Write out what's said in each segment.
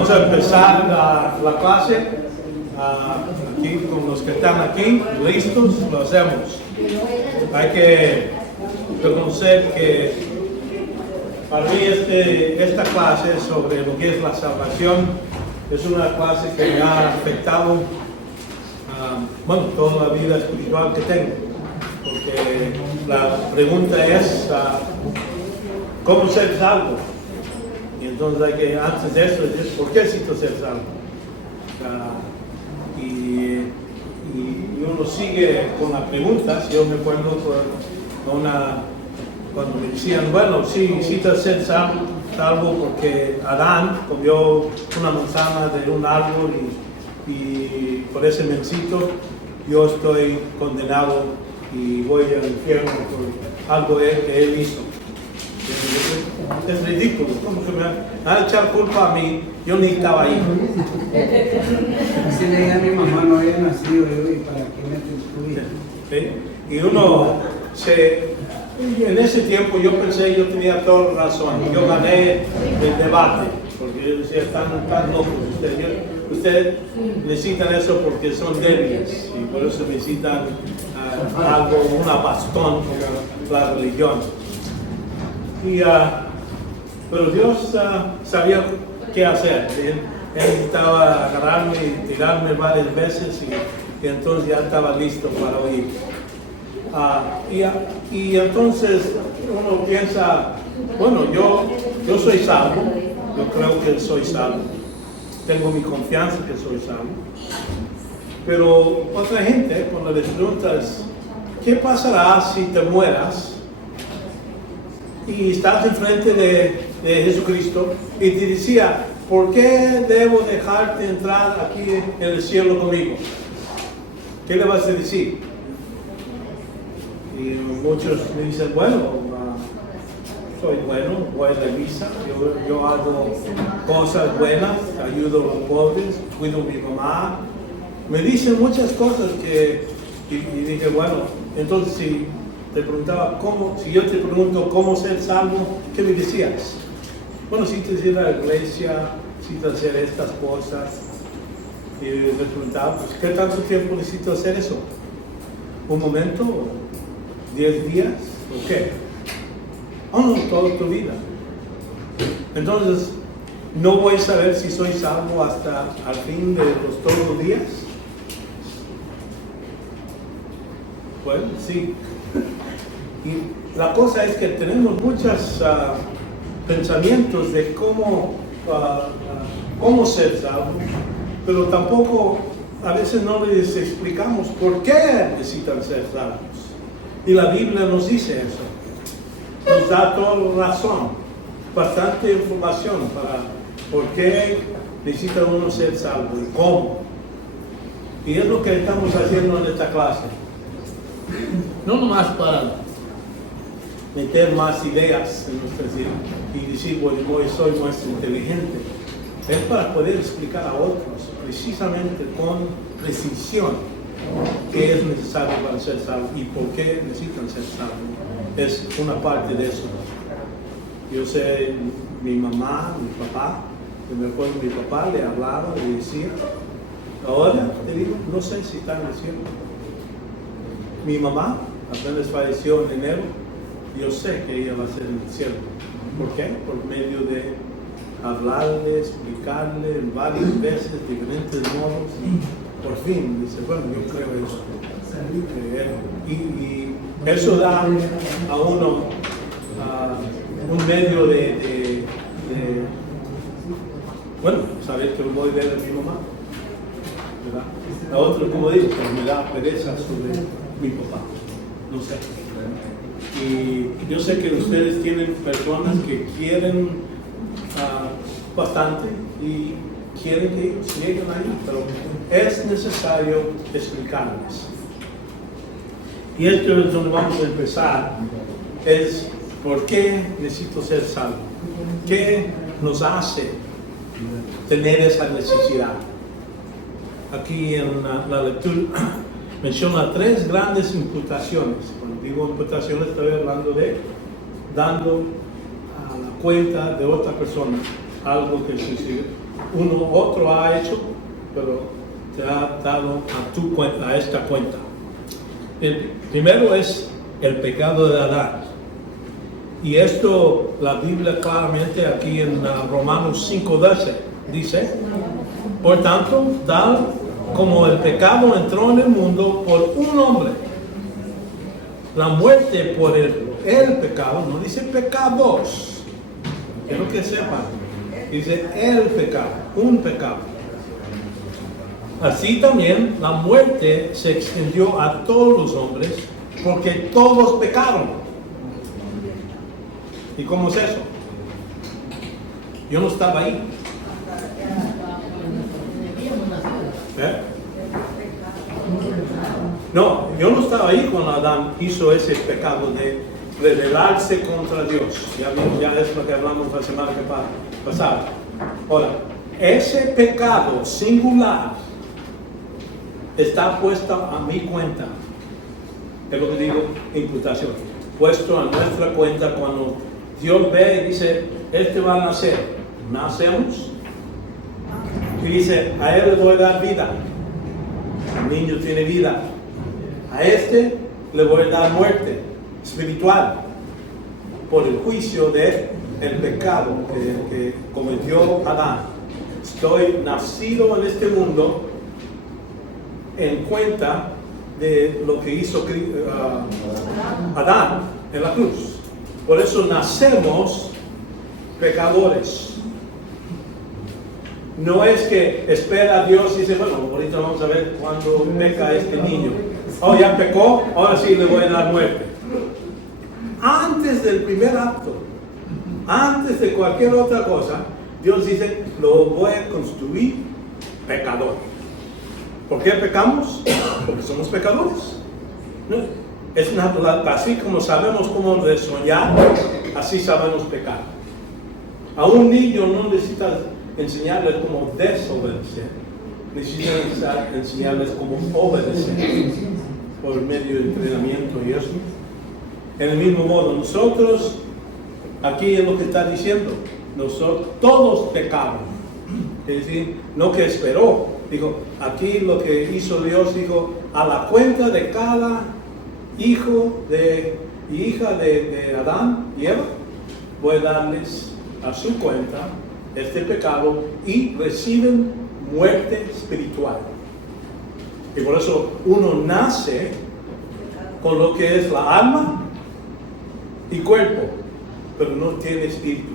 Vamos a empezar la clase aquí con los que están aquí, listos, lo hacemos. Hay que reconocer que para mí esta clase sobre lo que es la salvación es una clase que me ha afectado toda la vida espiritual que tengo. Porque la pregunta es ¿cómo ser salvo? Y entonces hay que, antes de eso, decir, ¿por qué necesito ser salvo? Y uno sigue con las preguntas. Yo me acuerdo cuando me decían, bueno, sí, necesitas ser salvo porque Adán comió una manzana de un árbol y por ese mencito yo estoy condenado y voy al infierno por algo que él hizo. Es ridículo, ¿cómo que me van a echar culpa a mí? Yo ni estaba ahí. Así le dije a mi mamá, no había nacido yo, y para qué metes tu vida. ¿Sí? Y uno en ese tiempo yo pensé yo tenía toda razón. Yo gané el debate, porque yo decía, están locos ustedes necesitan eso porque son débiles y por eso necesitan algo, una bastón como la religión. Pero Dios sabía qué hacer. Él necesitaba agarrarme y tirarme varias veces y entonces ya estaba listo para oír. Y entonces uno piensa, bueno, yo soy salvo, yo creo que soy salvo, tengo mi confianza que soy salvo. Pero otra gente, cuando les preguntas, ¿qué pasará si te mueras? Y estás enfrente de Jesucristo y te decía, ¿por qué debo dejarte entrar aquí en el cielo conmigo? ¿Qué le vas a decir? Y muchos me dicen, bueno, soy bueno, voy a la misa, yo hago cosas buenas, ayudo a los pobres, cuido a mi mamá. Me dicen muchas cosas y dije, bueno, entonces si te preguntaba si yo te pregunto cómo ser salvo, ¿qué me decías? Bueno, si te ir a la iglesia, si te hacer estas cosas. Y me preguntaba, pues, ¿qué tanto tiempo necesito hacer eso? ¿Un momento? 10 días, ¿o qué? No, toda tu vida. Entonces, ¿no voy a saber si soy salvo hasta al fin de todos los días? Bueno, sí. Y la cosa es que tenemos muchos pensamientos de cómo ser salvo, pero tampoco a veces no les explicamos por qué necesitan ser salvos. Y la Biblia nos dice eso. Nos da toda la razón, bastante información para por qué necesita uno ser salvo y cómo. Y es lo que estamos haciendo en esta clase. No nomás para meter más ideas en nuestras vidas y decir, bueno, soy más inteligente. Es para poder explicar a otros precisamente con precisión qué es necesario para ser salvo y por qué necesitan ser salvos. Es una parte de eso. Yo sé, mi mamá, mi papá, me acuerdo mi papá le hablaba y decía, ahora te digo, no sé si están diciendo. Mi mamá apenas falleció en enero, yo sé que ella va a ser en el cielo. ¿Por qué? Por medio de hablarle, explicarle varias veces, diferentes modos, y por fin dice, bueno, yo creo eso. Y eso da a uno un medio de saber que voy a ver a mi mamá, ¿verdad? La otra, como digo, me da pereza sobre mi papá, no sé. Y yo sé que ustedes tienen personas que quieren bastante y quieren que ellos lleguen ahí, pero es necesario explicarles. Y esto es donde vamos a empezar, es por qué necesito ser salvo. ¿Qué nos hace tener esa necesidad? Aquí en la lectura menciona 3 grandes imputaciones. Cuando digo imputaciones estoy hablando de dando a la cuenta de otra persona algo que sucedió otro ha hecho, pero te ha dado a esta cuenta. El primero es el pecado de Adán. Y esto la Biblia claramente aquí en Romanos 5:12 dice: por tanto, tal como el pecado entró en el mundo por un hombre, la muerte por el pecado, no dice pecados, quiero que sepan, dice el pecado, un pecado. Así también la muerte se extendió a todos los hombres, porque todos pecaron. ¿Y cómo es eso? Yo no estaba ahí. No, yo no estaba ahí cuando Adán hizo ese pecado de rebelarse contra Dios. Ya es lo que hablamos la semana pasada. Ahora, ese pecado singular está puesto a mi cuenta. Es lo que digo, imputación. Puesto a nuestra cuenta cuando Dios ve y dice, este va a nacer. Nacemos. Y dice, a él le voy a dar vida. El niño tiene vida. A este le voy a dar muerte espiritual por el juicio del pecado que cometió Adán. Estoy nacido en este mundo en cuenta de lo que hizo Adán en la cruz. Por eso nacemos pecadores. No es que espera a Dios y dice, bueno, ahorita vamos a ver cuándo peca este niño. Oh, ya pecó, ahora sí le voy a dar muerte. Antes del primer acto, antes de cualquier otra cosa, Dios dice, lo voy a construir pecador. ¿Por qué pecamos? Porque somos pecadores. ¿No? Es natural, así como sabemos cómo soñar, así sabemos pecar. A un niño no necesitas enseñarles cómo desobedecer, necesitas enseñarles cómo obedecer por medio de entrenamiento y eso. En el mismo modo, nosotros, aquí es lo que está diciendo, nosotros todos pecamos. Es decir, no que esperó, digo, aquí lo que hizo Dios, dijo, a la cuenta de cada hijo y hija de Adán y Eva, voy a darles a su cuenta este pecado y reciben muerte espiritual. Y por eso uno nace con lo que es la alma y cuerpo, pero no tiene espíritu.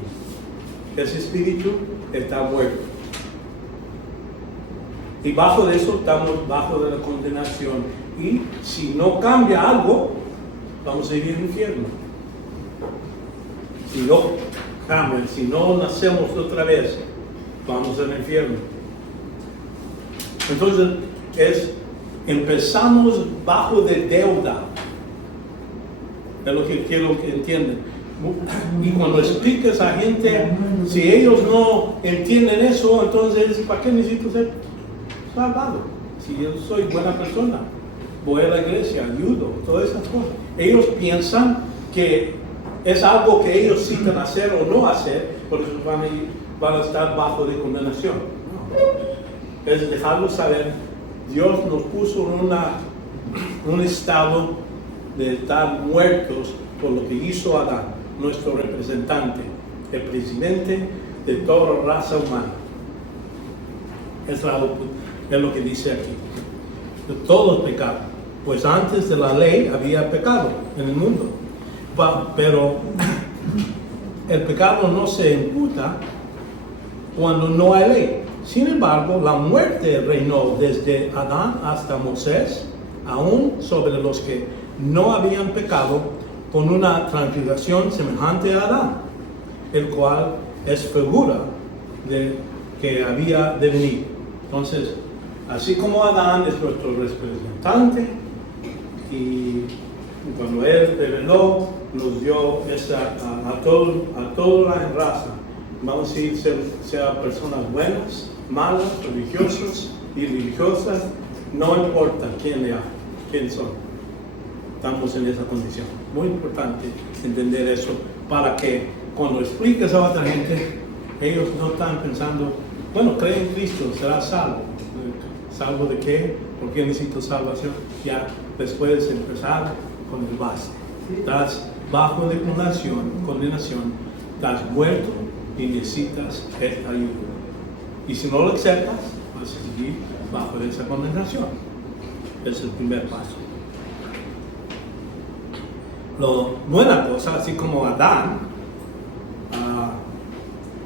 Ese espíritu está muerto. Y bajo de eso estamos bajo de la condenación. Y si no cambia algo, vamos a ir al infierno. Si no cambia, si no nacemos otra vez, vamos al infierno. Entonces, empezamos bajo de deuda. Es lo que quiero que entiendan. Y cuando explicas a gente, si ellos no entienden eso, entonces, ¿para qué necesito ser salvado? Si yo soy buena persona, voy a la iglesia, ayudo, todas esas cosas. Ellos piensan que es algo que ellos citan hacer o no hacer, por eso van a estar bajo de condenación. No. Es dejarlo saber, Dios nos puso en un estado de estar muertos por lo que hizo Adán, nuestro representante, el presidente de toda raza humana. Es lo que dice aquí. Todos pecaron, pues antes de la ley había pecado en el mundo. Pero el pecado no se imputa cuando no hay ley. Sin embargo, la muerte reinó desde Adán hasta Moisés, aún sobre los que no habían pecado, con una transfiguración semejante a Adán, el cual es figura de que había de venir. Entonces, así como Adán es nuestro representante, y cuando él reveló, nos dio a toda la raza, vamos a decir, sea personas buenas, malas, religiosas, irreligiosas, no importa quién son. Estamos en esa condición. Muy importante entender eso para que cuando expliques a otra gente, ellos no están pensando bueno, cree en Cristo, será salvo. ¿Salvo de qué? ¿Por qué necesito salvación? Ya después empezar con el base. Estás bajo condenación, estás muerto y necesitas esta ayuda. Y si no lo aceptas, vas a seguir bajo esa condenación. Es el primer paso. La buena cosa, así como Adán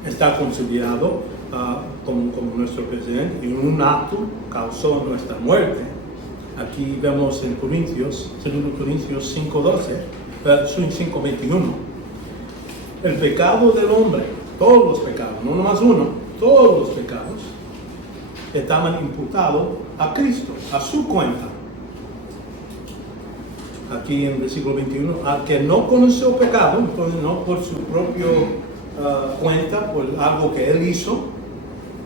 está considerado como nuestro presidente y un acto causó nuestra muerte. Aquí vemos en Corintios, 2 Corintios 5:21, el pecado del hombre, todos los pecados, no nomás uno, todos los pecados estaban imputados a Cristo, a su cuenta. Aquí en el versículo 21, al que no conoció pecado, entonces no por su propia cuenta, por algo que él hizo,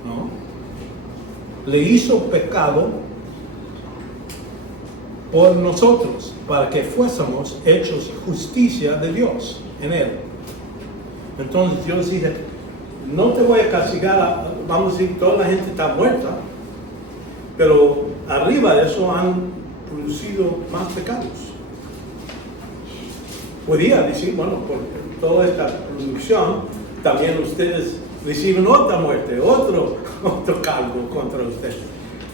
¿no? Le hizo pecado por nosotros, para que fuésemos hechos justicia de Dios en él. Entonces Dios dice, no te voy a castigar, vamos a decir, toda la gente está muerta, pero arriba de eso han producido más pecados. Podría decir, bueno, por toda esta producción, también ustedes reciben otra muerte, otro cargo contra ustedes.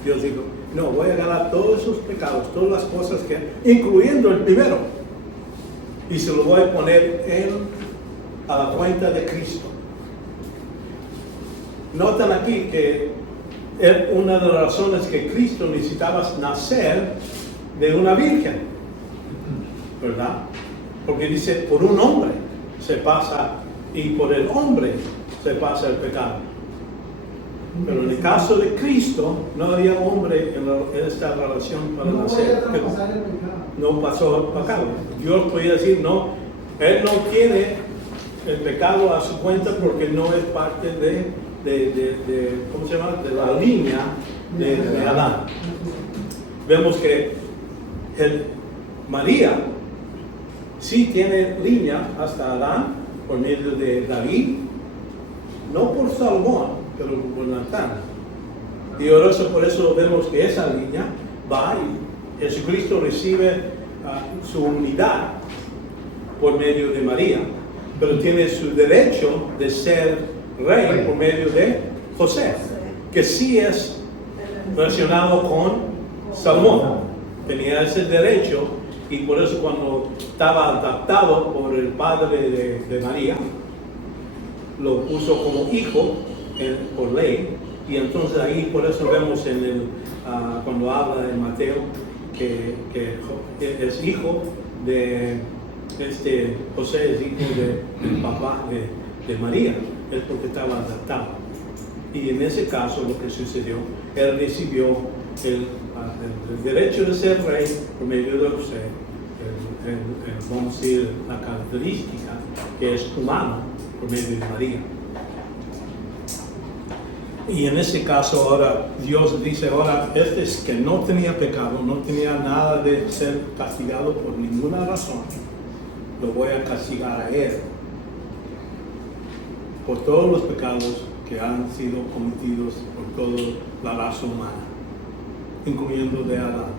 Dios dijo, no, voy a ganar todos esos pecados, todas las cosas incluyendo el primero, y se lo voy a poner a la cuenta de Cristo. Notan aquí que una de las razones que Cristo necesitaba nacer de una virgen, ¿verdad? Porque dice, por un hombre se pasa, y por el hombre se pasa el pecado. Pero en el caso de Cristo, no había hombre en esta relación para nacer. No pasó el pecado. Dios podía decir, no, Él no tiene el pecado a su cuenta porque no es parte de ¿cómo se llama? De la línea de Adán. Vemos que María sí tiene línea hasta Adán por medio de David, no por Salomón, pero por Natán. Y por eso vemos que esa línea va y Jesucristo recibe su unidad por medio de María, pero tiene su derecho de ser rey por medio de José, que sí es relacionado con Salomón. Tenía ese derecho y por eso cuando estaba adoptado por el padre de María, lo puso como hijo por ley, y entonces ahí por eso vemos cuando habla en Mateo que es hijo de José, es hijo del papá de María, es porque estaba adoptado. Y en ese caso lo que sucedió, él recibió el derecho de ser rey por medio de José, vamos a decir la característica que es humano por medio de María. Y en ese caso ahora Dios dice, ahora es que no tenía pecado, no tenía nada de ser castigado por ninguna razón, lo voy a castigar a él por todos los pecados que han sido cometidos por toda la raza humana, incluyendo de Adán.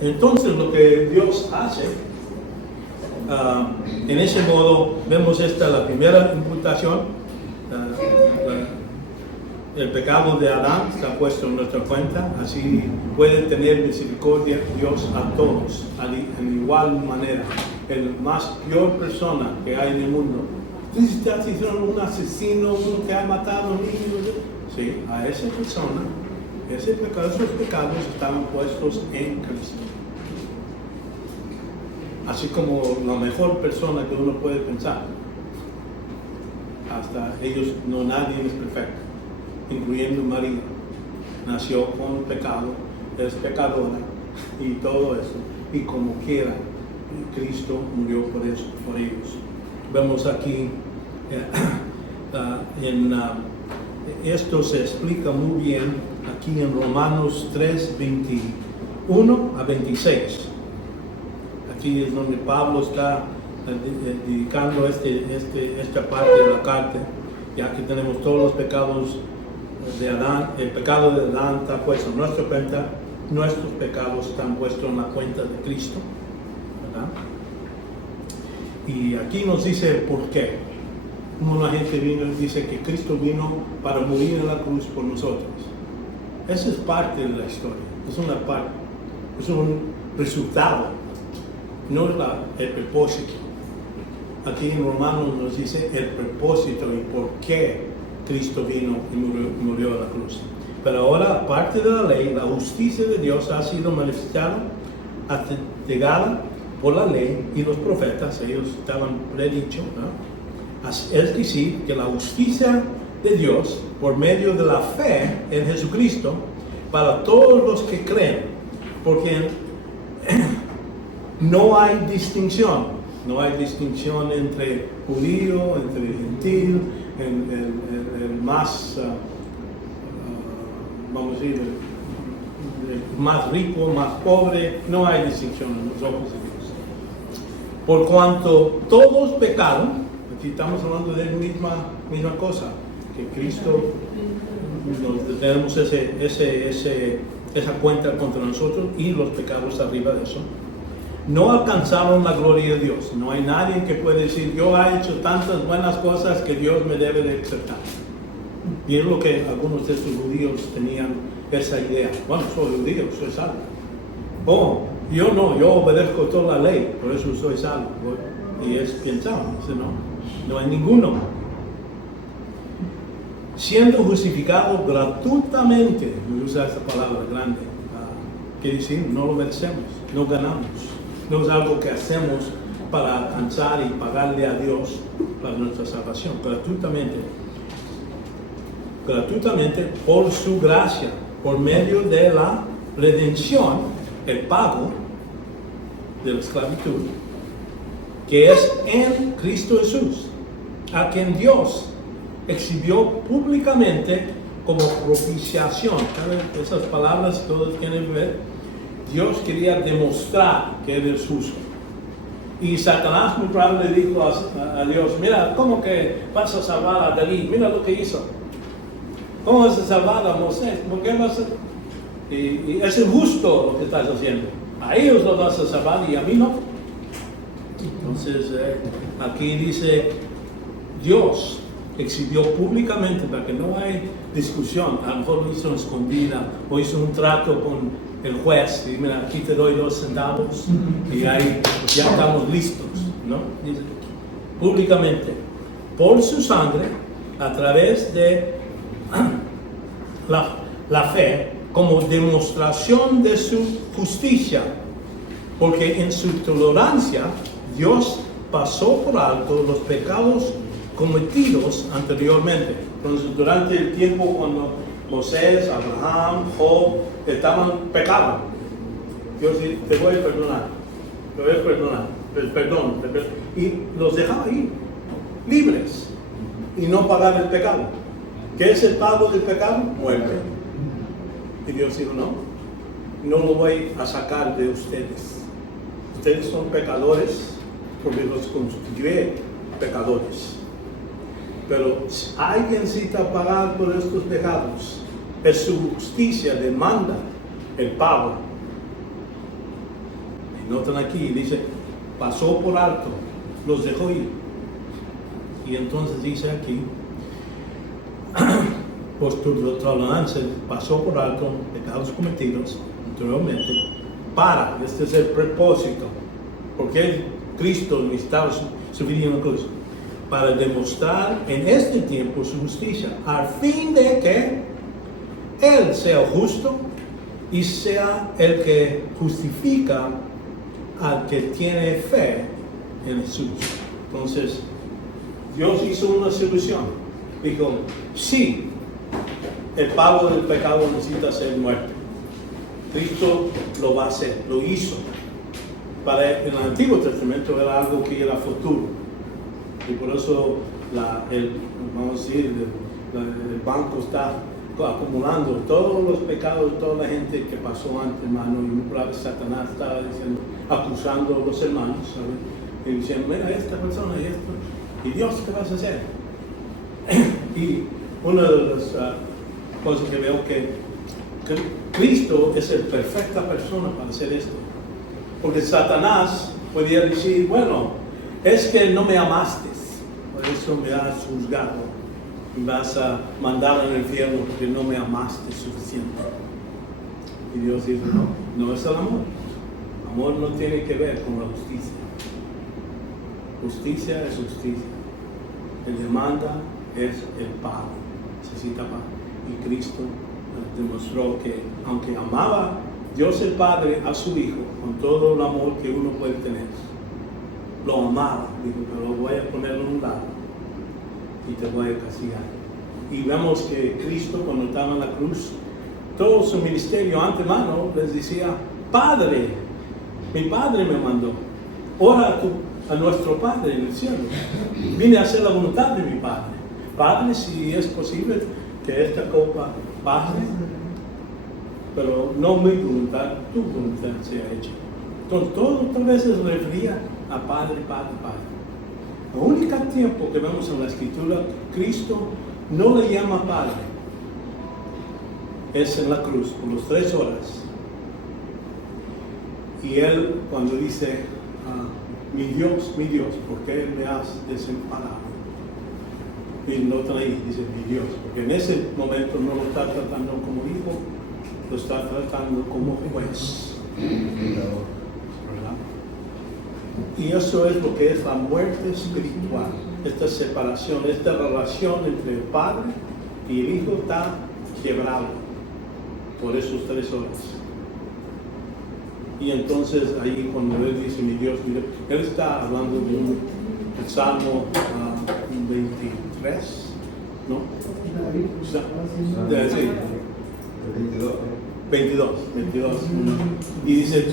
Entonces lo que Dios hace, en ese modo vemos la primera imputación, el pecado de Adán está puesto en nuestra cuenta, así puede tener misericordia Dios a todos, en igual manera. El más peor persona que hay en el mundo, entonces estás diciendo un asesino, uno que ha matado a niños, sí, a esa persona, esos pecados estaban puestos en Cristo. Así como la mejor persona que uno puede pensar, hasta ellos, nadie es perfecto, incluyendo María, nació con pecado, es pecadora y todo eso, y como quiera, Cristo murió por eso, por ellos. Vemos aquí, esto se explica muy bien aquí en Romanos 3, 21 a 26. Aquí es donde Pablo está dedicando esta parte de la carta, ya que tenemos todos los pecados de Adán. El pecado de Adán está puesto en nuestra cuenta, nuestros pecados están puestos en la cuenta de Cristo, ¿verdad? Y aquí nos dice el por qué. Como la gente dice que Cristo vino para morir en la cruz por nosotros. Esa es parte de la historia, es una parte, es un resultado, no es el propósito. Aquí en Romanos nos dice el propósito y por qué Cristo vino y murió en la cruz. Pero ahora, aparte de la ley, la justicia de Dios ha sido manifestada, llegada por la ley y los profetas. Ellos estaban predichos, ¿no? Es decir, que la justicia de Dios por medio de la fe en Jesucristo para todos los que creen, porque no hay distinción. No hay distinción entre judío, entre gentil, el más, vamos a decir, el más rico, más pobre. No hay distinción en los ojos de Dios. Por cuanto todos pecaron, aquí estamos hablando de la misma cosa, que Cristo, tenemos esa cuenta contra nosotros y los pecados arriba de eso. No alcanzaron la gloria de Dios. No hay nadie que pueda decir, yo he hecho tantas buenas cosas que Dios me debe de aceptar. Y es lo que algunos de estos judíos tenían esa idea. Bueno, soy judío, soy salvo. Oh, yo no, yo obedezco toda la ley, por eso soy salvo. Y es pensado, no hay ninguno. Siendo justificado gratuitamente, me usa esta palabra grande, quiere decir, no lo merecemos, no ganamos. No es algo que hacemos para alcanzar y pagarle a Dios para nuestra salvación, gratuitamente por su gracia, por medio de la redención, el pago de la esclavitud, que es en Cristo Jesús, a quien Dios exhibió públicamente como propiciación. Esas palabras todos tienen que ver. Dios quería demostrar que Él es justo. Y Satanás muy probable le dijo a Dios, mira, ¿cómo que vas a salvar a David? Mira lo que hizo. ¿Cómo vas a salvar a Moisés? ¿Por qué vas a...? Y es injusto lo que estás haciendo. A ellos los vas a salvar y a mí no. Entonces, aquí dice, Dios exhibió públicamente para que no haya discusión. A lo mejor lo hizo escondida o hizo un trato con el juez y mira, aquí te doy 2 centavos y ahí ya estamos listos, ¿no? Dice, públicamente, por su sangre, a través de la fe, como demostración de su justicia, porque en su tolerancia Dios pasó por alto los pecados cometidos anteriormente. Entonces, durante el tiempo cuando Moisés, Abraham, Job estaban pecando, Dios dice, te voy a perdonar, perdón, y los dejaba ir, libres, y no pagar el pecado. ¿Qué es el pago del pecado? Muerte. Y Dios dijo, no lo voy a sacar de ustedes. Ustedes son pecadores porque los constituye pecadores. Pero si alguien necesita pagar por estos pecados, es su justicia, demanda el pago. Y notan aquí, dice, pasó por alto, los dejó ir. Y entonces dice aquí, por tu tolerancia pasó por alto pecados cometidos anteriormente, este es el propósito, porque Cristo necesitaba subir en la cruz, para demostrar en este tiempo su justicia, al fin de que Él sea justo y sea el que justifica al que tiene fe en Jesús. Entonces, Dios hizo una solución. Dijo, sí, el pago del pecado necesita ser muerto. Cristo lo va a hacer, lo hizo. En el Antiguo Testamento era algo que era futuro. Y por eso vamos a decir, el banco está acumulando todos los pecados de toda la gente que pasó antes, hermano. Y un Satanás estaba diciendo, acusando a los hermanos, ¿sabes? Y dicen, mira, esta persona y esto. ¿Y Dios qué vas a hacer? Y una de las cosas que veo que Cristo es la perfecta persona para hacer esto. Porque Satanás podría decir, bueno, es que no me amaste, por eso me has juzgado y vas a mandar al infierno porque no me amaste suficiente. Y Dios dice, no es el amor. Amor no tiene que ver con la justicia. Justicia es justicia. El demanda es el pago. Necesita pago. Y Cristo demostró que aunque amaba Dios el Padre a su Hijo con todo el amor que uno puede tener, lo amaba, dijo, pero lo voy a poner a un lado y te voy a castigar. Y vemos que Cristo, cuando estaba en la cruz, todo su ministerio antemano les decía, Padre, mi Padre me mandó, ora a nuestro Padre en el cielo, vine a hacer la voluntad de mi Padre. Padre, si es posible que esta copa pase, pero no mi voluntad, tu voluntad sea hecha. Entonces, todo a veces refería a Padre, Padre, Padre. El único tiempo que vemos en la Escritura, Cristo no le llama Padre, es en la cruz, por las 3 horas. Y Él, cuando dice, mi Dios, ¿por qué me has desamparado? Y no ahí, dice mi Dios, porque en ese momento no lo está tratando como hijo, lo está tratando como juez. ¿Verdad? Y eso es lo que es la muerte espiritual, esta separación, esta relación entre el Padre y el Hijo está quebrado por esos 3 horas. Y entonces ahí cuando Él dice mi Dios, Él está hablando de un Salmo 23, ¿no? Sí. 22. Y dice,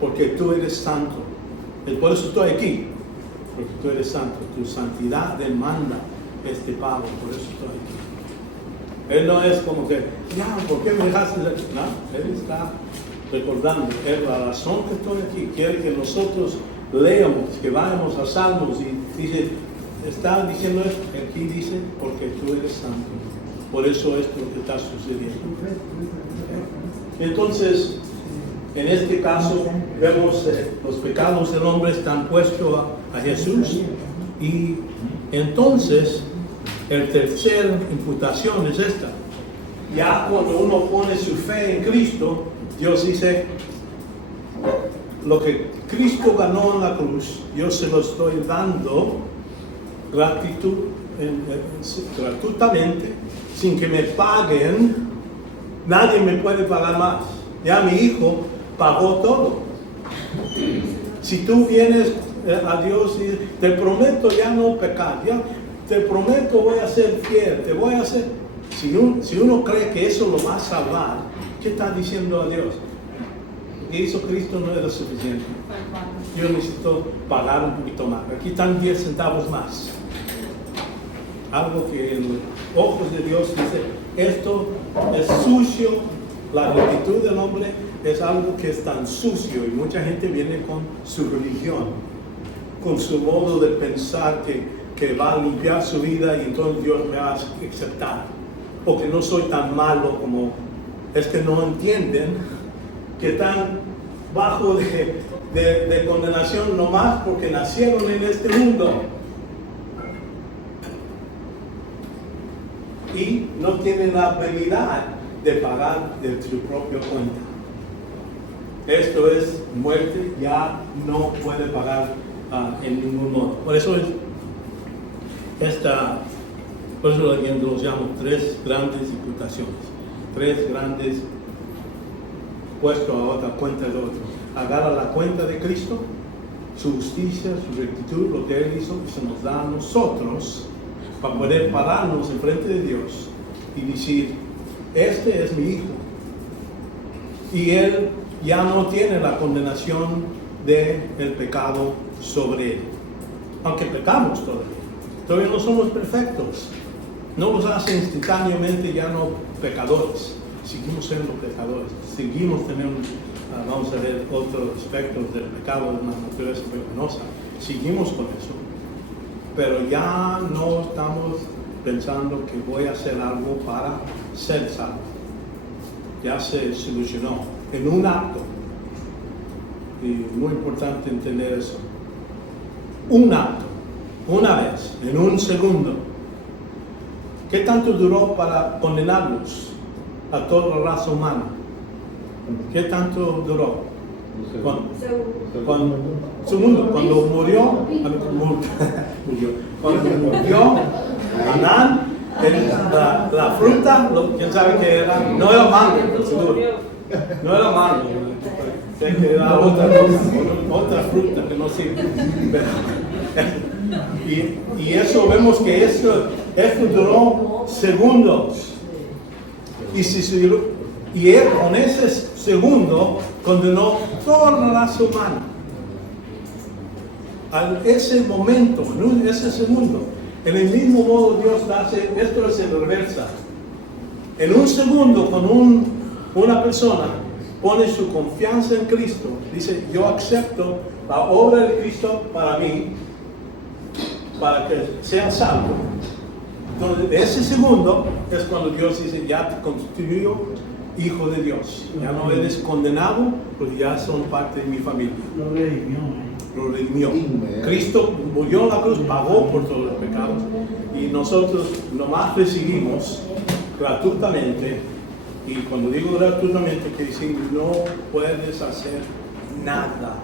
porque tú eres santo. Por eso estoy aquí. Porque tú eres santo. Tu santidad demanda este pago. Por eso estoy aquí. Él no es como que, ¿por qué me dejaste? No, Él está recordando. Es la razón que estoy aquí. Quiere que nosotros leamos, que vayamos a Salmos y dice, está diciendo esto, aquí dice, porque tú eres santo. Por eso es lo que está sucediendo. Entonces, en este caso, vemos los pecados del hombre están puestos a Jesús. Y entonces, el tercer imputación es esta. Ya cuando uno pone su fe en Cristo, Dios dice, lo que Cristo ganó en la cruz, yo se lo estoy dando gratuitamente, sin que me paguen. Nadie me puede pagar más. Ya mi Hijo pagó todo. Si tú vienes a Dios y te prometo ya no pecar, ya te prometo voy a ser fiel, te voy a hacer. Si uno cree que eso lo va a salvar, ¿qué está diciendo a Dios? Lo que hizo Cristo no era suficiente. Yo necesito pagar un poquito más. Aquí están 10 centavos más. Algo que en los ojos de Dios dice, esto es sucio. La rectitud del hombre es algo que es tan sucio y mucha gente viene con su religión, con su modo de pensar que va a limpiar su vida y entonces Dios me va a aceptar. O que no soy tan malo como... Es que no entienden que están bajo de condenación nomás porque nacieron en este mundo. Y no tienen la habilidad de pagar de su propia cuenta. Esto es muerte, ya no puede pagar en ningún modo. Por eso los llamo 3 grandes imputaciones. 3 grandes puestos a otra cuenta de otro. Agarra la cuenta de Cristo, su justicia, su rectitud, lo que Él hizo, y se nos da a nosotros para poder pararnos enfrente de Dios y decir, este es mi Hijo. Y Él ya no tiene la condenación del pecado sobre Él. Aunque pecamos todavía no somos perfectos. No nos hace instantáneamente ya no pecadores. Seguimos siendo pecadores. Seguimos teniendo vamos a ver otros aspectos del pecado de una naturaleza pecaminosa. Seguimos con eso, pero ya no estamos pensando que voy a hacer algo para ser salvo. Ya se solucionó en un acto. Y muy importante entender eso. Un acto, una vez, en un segundo. ¿Qué tanto duró para condenarnos a toda la raza humana? ¿Qué tanto duró? Cuando murió Adán, la fruta, quién sabe qué era, no era mango, seguro. No era mango, sé que era otra cosa, otra fruta que no sirve. Y eso vemos que esto duró segundos. Y él con ese segundo condenó toda la raza humana. A ese momento, en ese segundo, en el mismo modo Dios hace, esto es en reversa. En un segundo, con una persona pone su confianza en Cristo, dice, yo acepto la obra de Cristo para mí, para que sea salvo. Entonces, ese segundo es cuando Dios dice, ya te constituyo hijo de Dios. Ya no eres condenado, porque ya son parte de mi familia. Lo redimió. Cristo murió en la cruz, pagó por todos los pecados. Y nosotros nomás recibimos gratuitamente. Y cuando digo gratuitamente, quiere decir, no puedes hacer nada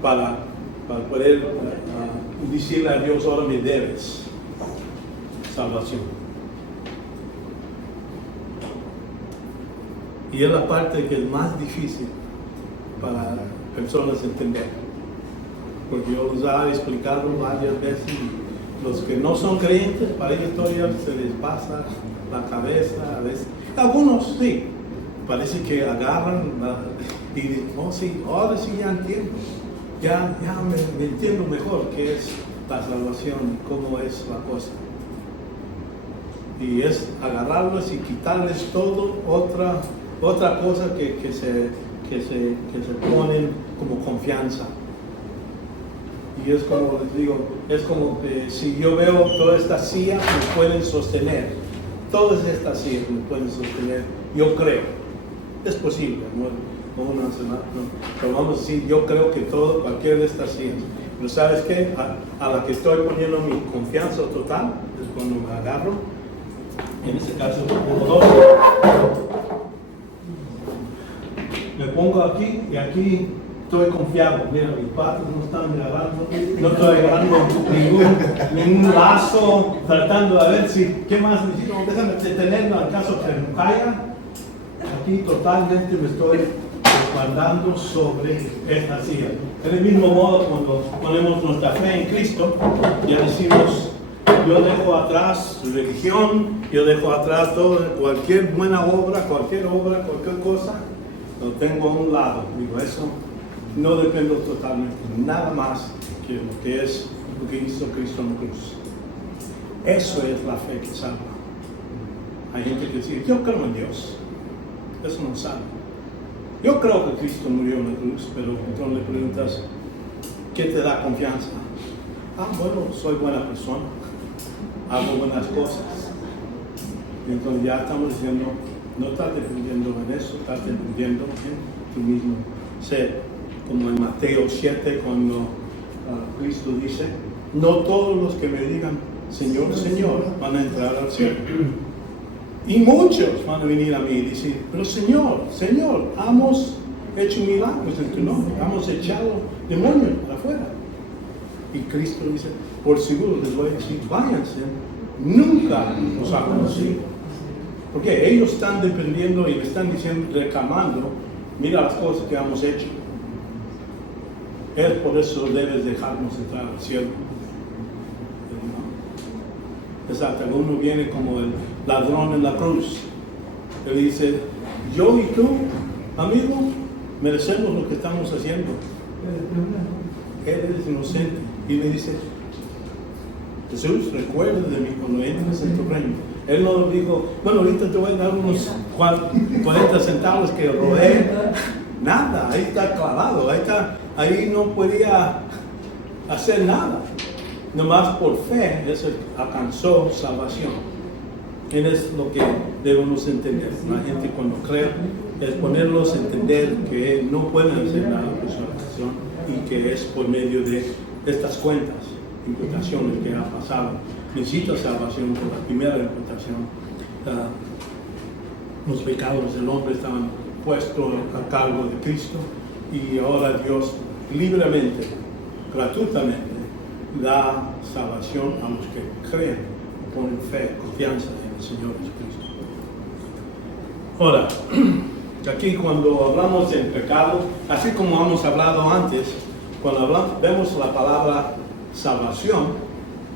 para poder decirle a Dios, ahora me debes salvación. Y es la parte que es más difícil para personas entender. Porque yo los he explicado varias veces. Los que no son creyentes, para ellos todavía se les pasa la cabeza a veces. Algunos sí, parece que agarran y dicen, oh sí, ahora sí ya entiendo. Ya me entiendo mejor qué es la salvación, cómo es la cosa. Y es agarrarlos y quitarles todo otra cosa que se ponen como confianza. Y es como les digo, es como que si yo veo todas estas sillas me pueden sostener, todas estas sillas me pueden sostener, yo creo, es posible, no, pero vamos a decir, yo creo que cualquier de estas sillas, pero ¿sabes qué? A la que estoy poniendo mi confianza total es cuando me agarro, en este caso como dos, me pongo aquí y aquí estoy confiado. Mira, mis patas no están agarrando, no estoy agarrando ningún lazo, tratando de ver ¿qué más necesito? Déjame detenerlo al caso que me caiga. Aquí totalmente me estoy respaldando sobre esta silla. En el mismo modo, cuando ponemos nuestra fe en Cristo, ya decimos, yo dejo atrás religión, yo dejo atrás cualquier buena obra, cualquier cosa, lo tengo a un lado. Digo, eso no dependo totalmente, nada más que lo que hizo Cristo en la cruz. Eso es la fe que salva. Hay gente que dice, yo creo en Dios. Eso no salva. Yo creo que Cristo murió en la cruz, pero entonces le preguntas, ¿qué te da confianza? Bueno, soy buena persona, hago buenas cosas. Y entonces ya estamos diciendo, no estás dependiendo en eso, estás dependiendo en tu mismo ser. Como en Mateo 7, cuando Cristo dice, no todos los que me digan, Señor, Señor, van a entrar al cielo. Y muchos van a venir a mí y decir, pero Señor, Señor, hemos hecho milagros en tu nombre, hemos echado demonios para afuera. Y Cristo dice, por seguro les voy a decir, váyanse, nunca os ha conocido. Porque ellos están dependiendo y le están diciendo, reclamando, mira las cosas que hemos hecho. Él por eso debes dejarnos entrar al cielo. Exacto, uno viene como el ladrón en la cruz. Él dice, yo y tú, amigo, merecemos lo que estamos haciendo. Él es inocente. Y le dice, Jesús, recuerda de mí cuando entres en tu reino. Él no dijo, bueno, ahorita te voy a dar unos 40 centavos que robé. nada, ahí está clavado, ahí no podía hacer nada. Nomás por fe, eso alcanzó salvación. Y es lo que debemos entender. La gente cuando cree es ponerlos a entender que no pueden hacer nada por salvación y que es por medio de estas cuentas, imputaciones que ha pasado. Necesita salvación por la primera imputación. Los pecados del hombre estaban puestos a cargo de Cristo y ahora Dios libremente, gratuitamente, da salvación a los que creen, ponen fe, confianza en el Señor Jesucristo. Ahora, aquí cuando hablamos del pecado, así como hemos hablado antes, cuando vemos la palabra salvación,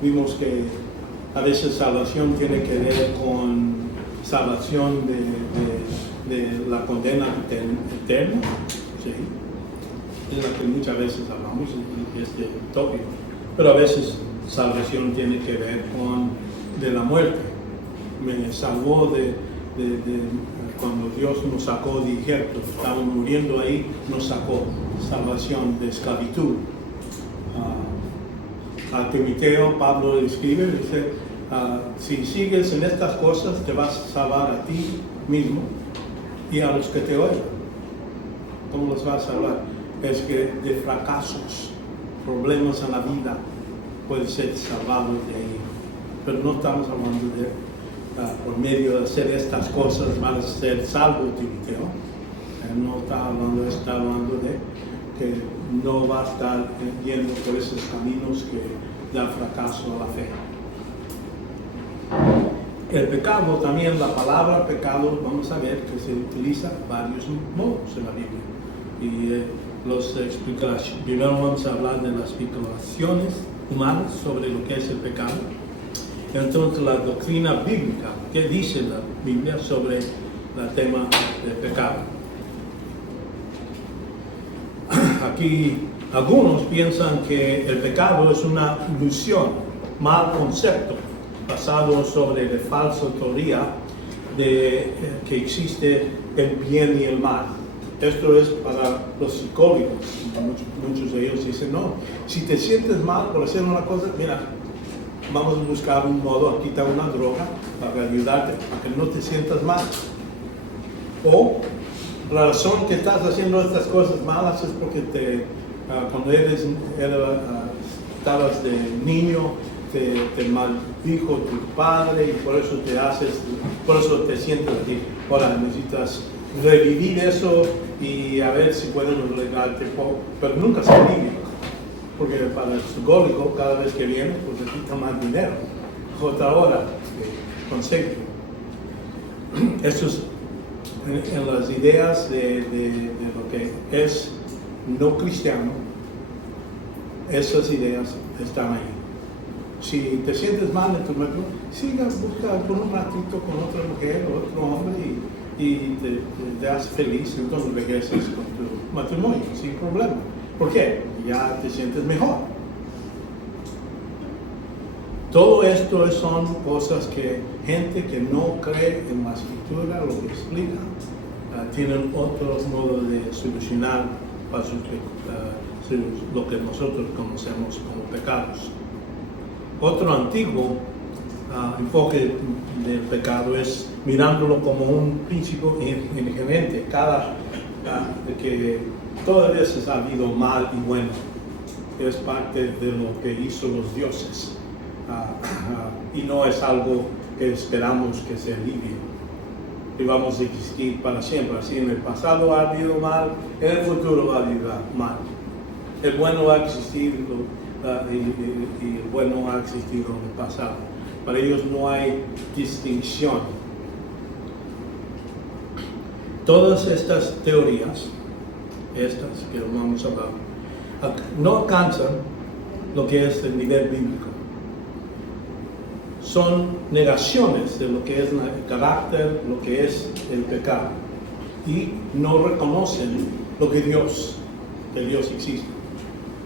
vimos que a veces salvación tiene que ver con salvación de la condena eterna, ¿sí? Es la que muchas veces hablamos en este tópico, pero a veces salvación tiene que ver con de la muerte. Me salvó de cuando Dios nos sacó de Egipto, estábamos muriendo ahí, nos sacó salvación de esclavitud. A Timoteo, Pablo le escribe, dice, si sigues en estas cosas te vas a salvar a ti mismo y a los que te oigan. ¿Cómo los vas a salvar? Es que de fracasos, problemas en la vida, puedes ser salvado de ahí. Pero no estamos hablando de por medio de hacer estas cosas van a ser salvo, Timoteo. No está hablando de eso, está hablando de que no va a estar yendo por esos caminos que dan fracaso a la fe. El pecado, también la palabra pecado, vamos a ver que se utiliza varios modos en la Biblia. Y los explicaciones, primero vamos a hablar de las explicaciones humanas sobre lo que es el pecado. Entonces la doctrina bíblica, ¿qué dice la Biblia sobre el tema del pecado? Aquí algunos piensan que el pecado es una ilusión, mal concepto, basado sobre la falsa teoría de que existe el bien y el mal. Esto es para los psicólogos. Muchos de ellos dicen, no, si te sientes mal por hacer una cosa, mira, vamos a buscar un modo, aquí está una droga para ayudarte, para que no te sientas mal. O la razón que estás haciendo estas cosas malas es porque cuando estabas de niño, te maldijo tu padre y por eso te sientes así. Ahora necesitas revivir eso y a ver si pueden arreglarte, pero nunca se alivia. Porque para el psicólogo, cada vez que viene, pues necesita más dinero. Otra hora de conseguir. Esto es en las ideas de lo que es no cristiano, esas ideas están ahí. Si te sientes mal en tu matrimonio, siga buscando por un ratito con otra mujer o otro hombre y te haces feliz, entonces envejeces con tu matrimonio sin problema. ¿Por qué? Ya te sientes mejor. Todo esto son cosas que gente que no cree en la escritura, lo que explica, tienen otro modo de solucionar para lo que nosotros conocemos como pecados. Otro antiguo enfoque del pecado es mirándolo como un principio inherente. Que todas veces ha habido mal y bueno. Es parte de lo que hizo los dioses. Y no es algo que esperamos que se alivie. Y vamos a existir para siempre. Así en el pasado ha habido mal, en el futuro va a haber mal. El bueno va a existir y el bueno ha existido en el pasado. Para ellos no hay distinción. Todas estas teorías, estas que vamos a hablar, no alcanzan lo que es el nivel bíblico. Son negaciones de lo que es el carácter, lo que es el pecado. Y no reconocen lo que Dios existe.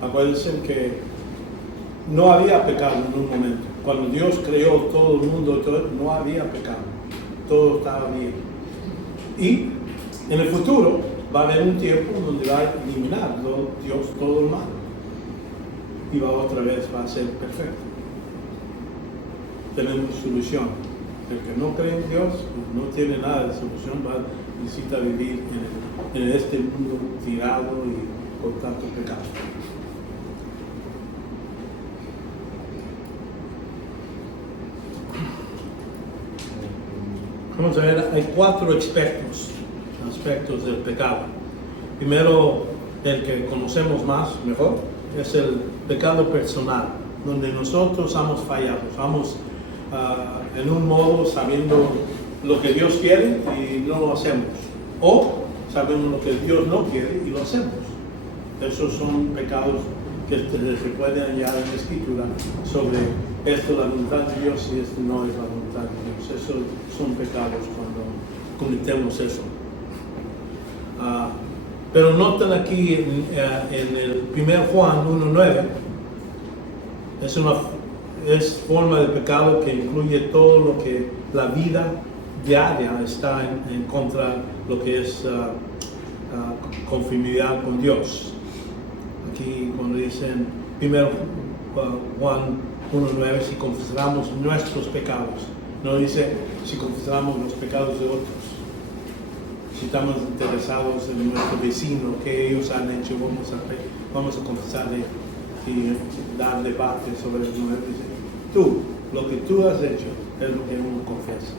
Acuérdense que no había pecado en un momento. Cuando Dios creó todo el mundo, no había pecado. Todo estaba bien. Y en el futuro va a haber un tiempo donde va a eliminar Dios todo el mal. Y va otra vez va a ser perfecto. Tenemos solución. El que no cree en Dios no tiene nada de solución, necesita vivir en este mundo tirado y con tanto pecado. Vamos a ver, hay 4 aspectos del pecado. Primero, el que conocemos mejor, es el pecado personal, donde nosotros hemos fallado, vamos en un modo sabiendo lo que Dios quiere y no lo hacemos, o sabemos lo que Dios no quiere y lo hacemos. Esos son pecados que se pueden hallar en la Escritura sobre esto es la voluntad de Dios y esto no es la voluntad de Dios. Esos son pecados cuando cometemos eso. Pero noten aquí en el 1 Juan 1:9, es forma de pecado que incluye todo lo que la vida diaria está en contra de lo que es conformidad con Dios. Aquí cuando dicen 1 Juan 1:9, si confesamos nuestros pecados, no dice si confesamos los pecados de otros. Si estamos interesados en nuestro vecino, que ellos han hecho, vamos a confesarle y dar debate sobre el nuevo. Lo que tú has hecho es lo que uno confiesa.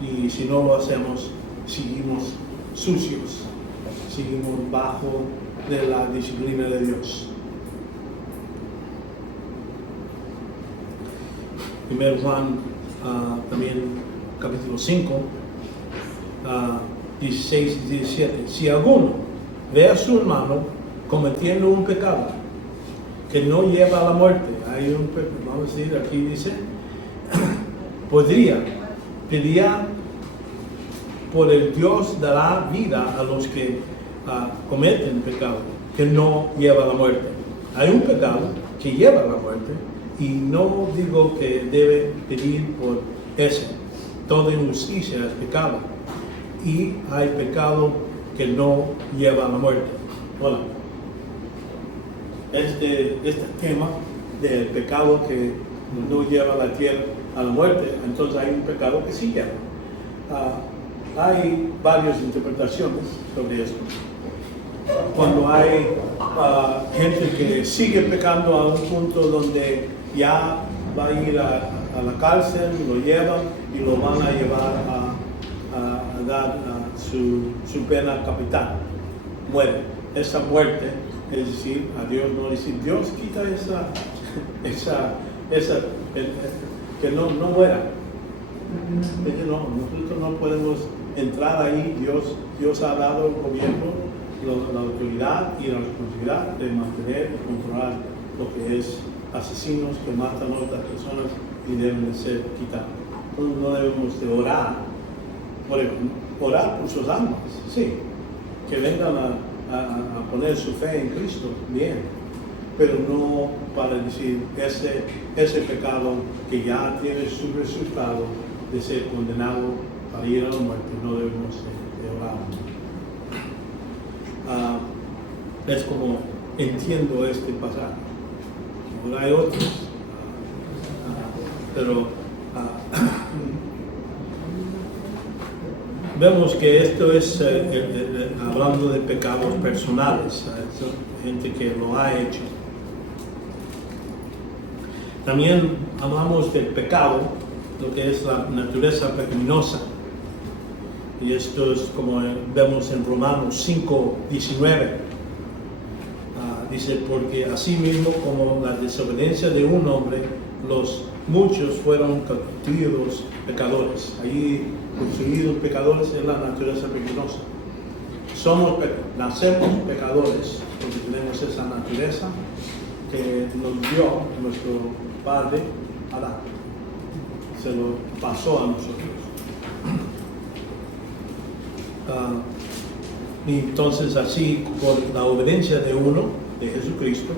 Y si no lo hacemos, seguimos sucios, seguimos bajo de la disciplina de Dios. 1 Juan también capítulo 5, 16 y 17. Si alguno ve a su hermano cometiendo un pecado que no lleva a la muerte, vamos a decir, aquí dice, pediría por el Dios dará vida a los que cometen pecado que no lleva a la muerte. Hay un pecado que lleva a la muerte y no digo que debe pedir por ese. Toda injusticia es pecado. Y hay pecado que no lleva a la muerte. Hola. Este tema del pecado que no lleva a la tierra a la muerte, entonces hay un pecado que sí lleva. Hay varias interpretaciones sobre esto. Cuando hay gente que sigue pecando a un punto donde ya va a ir a la cárcel, lo llevan y lo van a llevar a dar su pena capital, muere. Esa muerte, es decir, a Dios no decir, Dios quita que no muera. Nosotros no podemos entrar ahí. Dios ha dado al gobierno la autoridad y la responsabilidad de mantener y controlar lo que es asesinos que matan a otras personas y deben de ser quitados. Entonces no debemos de orar por sus almas, sí, que vengan a poner su fe en Cristo, bien, pero no para decir ese pecado que ya tiene su resultado de ser condenado para ir a la muerte, no debemos de orar. Es como entiendo este pasaje. Ahora hay otros, pero vemos que esto es hablando de pecados personales, gente que lo ha hecho. También hablamos del pecado, lo que es la naturaleza pecaminosa. Y esto es como vemos en Romanos 5:19. Dice, porque así mismo como la desobediencia de un hombre, los muchos fueron constituidos pecadores. Ahí constituidos pecadores es la naturaleza pecaminosa. Nacemos pecadores porque tenemos esa naturaleza que nos dio nuestro padre Adán. Se lo pasó a nosotros. Y entonces así, por la obediencia de uno, de Jesucristo,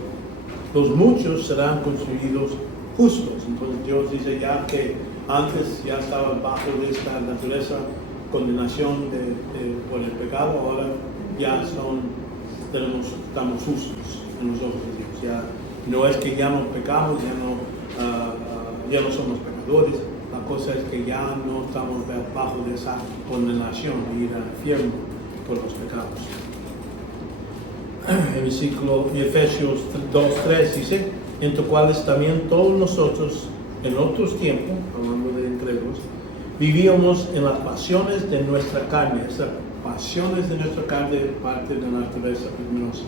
los muchos serán constituidos justos. Entonces Dios dice ya que antes ya estaba bajo de esta naturaleza condenación por el pecado, ahora ya estamos justos en los ojos de Dios. Ya no es que ya no pecamos, ya no somos pecadores. La cosa es que ya no estamos bajo de esa condenación de ir al infierno por los pecados. El versículo de Efesios 2:3 dice: entre cuales también todos nosotros en otros tiempos, hablando de incrédulos, vivíamos en las pasiones de nuestra carne. Esas pasiones de nuestra carne, parte de la naturaleza pecaminosa,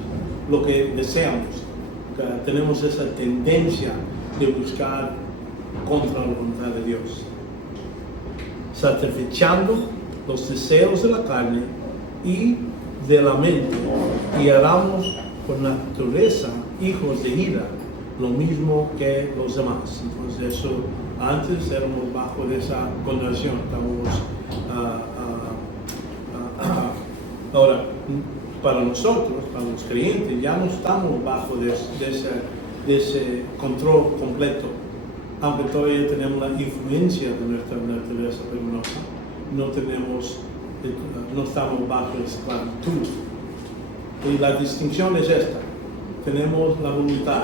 lo que deseamos. Tenemos esa tendencia de buscar contra la voluntad de Dios, satisfechando los deseos de la carne y de la mente, y éramos por naturaleza hijos de ira, lo mismo que los demás. Entonces eso, antes éramos bajo de esa condenación, ahora para nosotros, para los creyentes, ya no estamos bajo de ese control completo, aunque todavía tenemos la influencia de nuestra naturaleza pecaminosa, no estamos bajo esclavitud. Y la distinción es esta: tenemos la voluntad,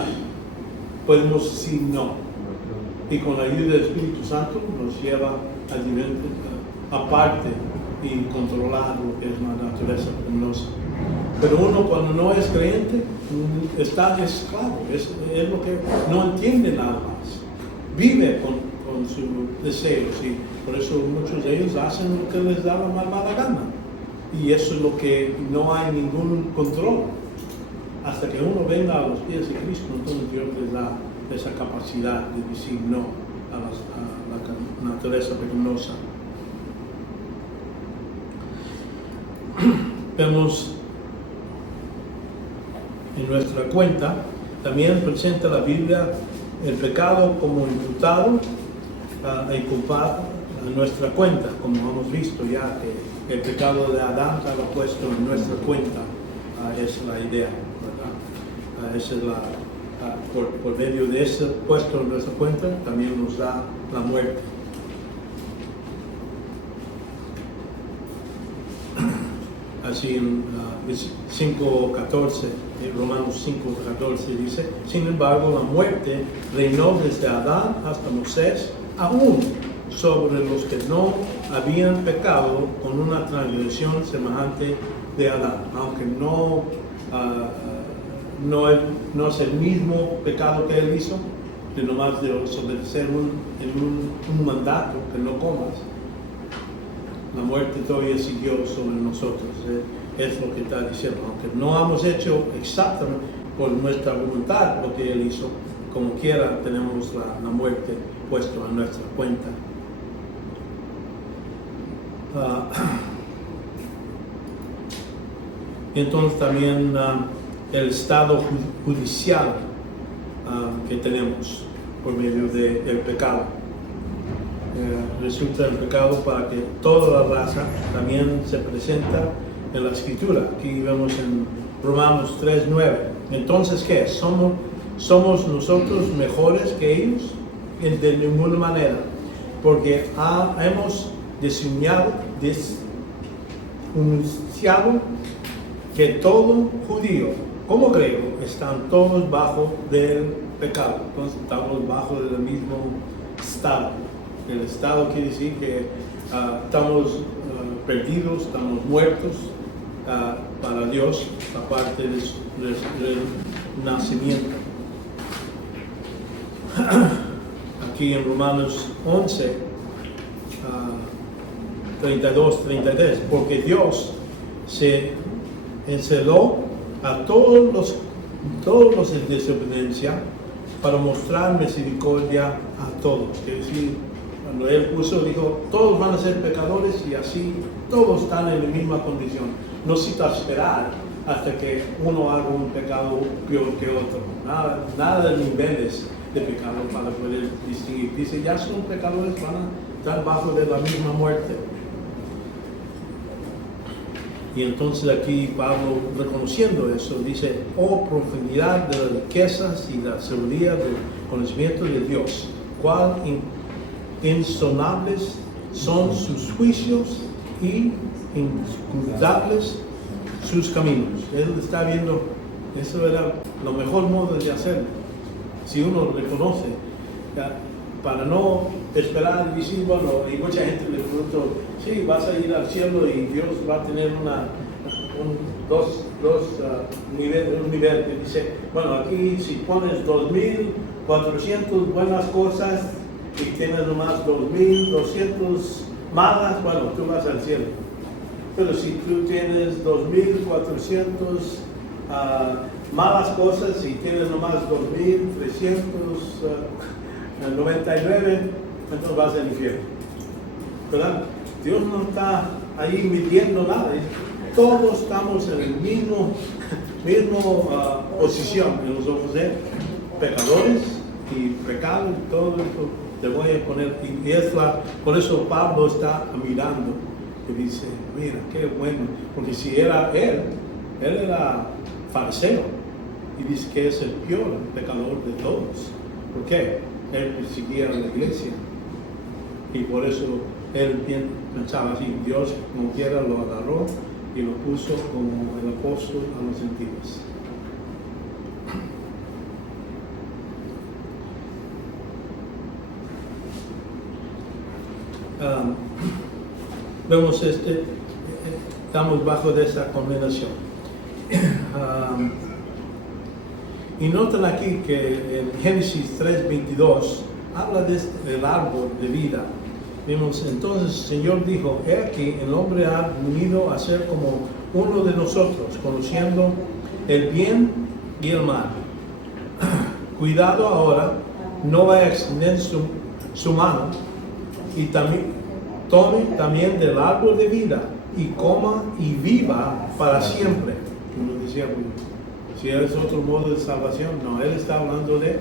podemos decir no, y con la ayuda del Espíritu Santo nos lleva aparte y controlar lo que es la naturaleza pecaminosa. Pero uno, cuando no es creyente, está esclavo, es lo que no entiende nada más, vive con sus deseos, y por eso muchos de ellos hacen lo que les da la mala gana, y eso es lo que no hay ningún control. Hasta que uno venga a los pies de Cristo, entonces Dios les da esa capacidad de decir no a la naturaleza pecaminosa. Vemos en nuestra cuenta, también presenta la Biblia el pecado como imputado y culpado a nuestra cuenta, como hemos visto ya, que el pecado de Adán estaba puesto en nuestra cuenta. Esa es la idea, ¿verdad? Esa es por medio de ese puesto en nuestra cuenta, también nos da la muerte. Así en 5:14, Romanos 5:14 dice: sin embargo, la muerte reinó desde Adán hasta Moisés, aún sobre los que no habían pecado con una transgresión semejante de Adán, aunque no es el mismo pecado que él hizo, de nomás de obedecer un mandato que no comas. La muerte todavía siguió sobre nosotros, es lo que está diciendo. Aunque no hemos hecho exactamente por nuestra voluntad lo que Él hizo, como quiera tenemos la muerte puesta en nuestra cuenta. Entonces también el estado judicial que tenemos por medio del pecado. Resulta el pecado para que toda la raza también se presenta en la Escritura. Aquí vemos en Romanos 3:9. Entonces, ¿qué? ¿Somos nosotros mejores que ellos? De ninguna manera, porque hemos denunciado que todo judío como griego están todos bajo del pecado. Entonces estamos bajo del mismo estado. El estado quiere decir que estamos perdidos, estamos muertos para Dios, aparte del nacimiento. Aquí en Romanos 11, 32-33, porque Dios se enceló a todos los en desobediencia para mostrar misericordia a todos. Quiere decir, cuando Él dijo, todos van a ser pecadores y así todos están en la misma condición. No necesita esperar hasta que uno haga un pecado peor que otro. Nada de niveles de pecado para poder distinguir. Dice, ya son pecadores, van a estar bajo de la misma muerte. Y entonces aquí Pablo, reconociendo eso, dice: oh profundidad de las riquezas y la sabiduría del conocimiento de Dios, cuán insonables son sus juicios y inscrutables sus caminos. Él está viendo, eso era lo mejor modo de hacerlo. Si uno reconoce, ¿ya? Para no esperar y decir, bueno, y mucha gente le preguntó, sí, vas a ir al cielo y Dios va a tener un nivel que dice, bueno, aquí si pones 2.400 buenas cosas y tienes nomás 2.200 malas, bueno, tú vas al cielo. Pero si tú tienes 2.400 malas cosas y tienes nomás 2.399, entonces vas al infierno. ¿Verdad? Dios no está ahí midiendo nada. Todos estamos en el mismo posición en los ojos de Él. Pecadores y pecado y todo esto te voy a poner. Y por eso Pablo está mirando y dice, mira, qué bueno. Porque si era él era fariseo. Y dice que es el peor pecador de todos. ¿Por qué? Él perseguía a la iglesia. Y por eso él pensaba así, Dios como quiera lo agarró y lo puso como el apóstol a los gentiles. Vemos estamos bajo de esa condenación. Y notan aquí que en Génesis 3:22 habla del árbol de vida. Vemos entonces el Señor dijo, he aquí el hombre ha venido a ser como uno de nosotros, conociendo el bien y el mal. Cuidado ahora, no vaya a extender su mano y tome también del árbol de vida y coma y viva para siempre. Como decía, si es otro modo de salvación, no, Él está hablando de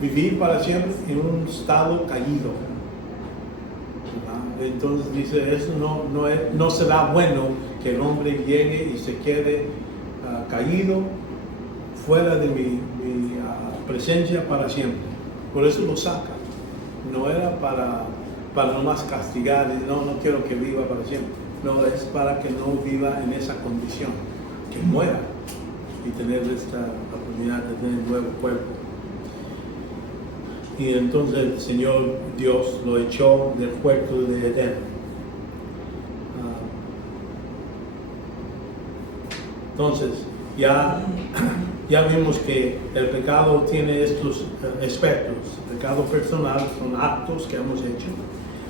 vivir para siempre en un estado caído. Entonces dice, eso no será bueno que el hombre llegue y se quede caído fuera de mi presencia para siempre. Por eso lo saca. No era para nomás castigar, no quiero que viva para siempre. No, es para que no viva en esa condición, que muera y tener esta oportunidad de tener un nuevo cuerpo. Y entonces el Señor Dios lo echó del huerto de Edén. Entonces, ya vimos que el pecado tiene estos aspectos. El pecado personal son actos que hemos hecho.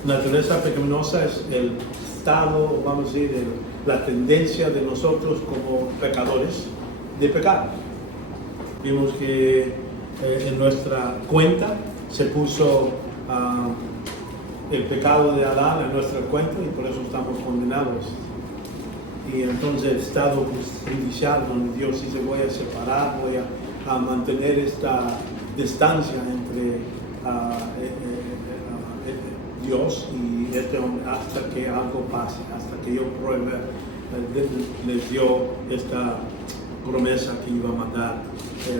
Naturaleza pecaminosa es el estado, vamos a decir, la tendencia de nosotros como pecadores de pecar. Vimos que en nuestra cuenta se puso el pecado de Adán en nuestra cuenta y por eso estamos condenados. Y entonces el estado judicial donde Dios dice voy a separar, voy a mantener esta distancia entre Dios y este hombre hasta que algo pase, hasta que yo pruebe. Les dio esta promesa que iba a mandar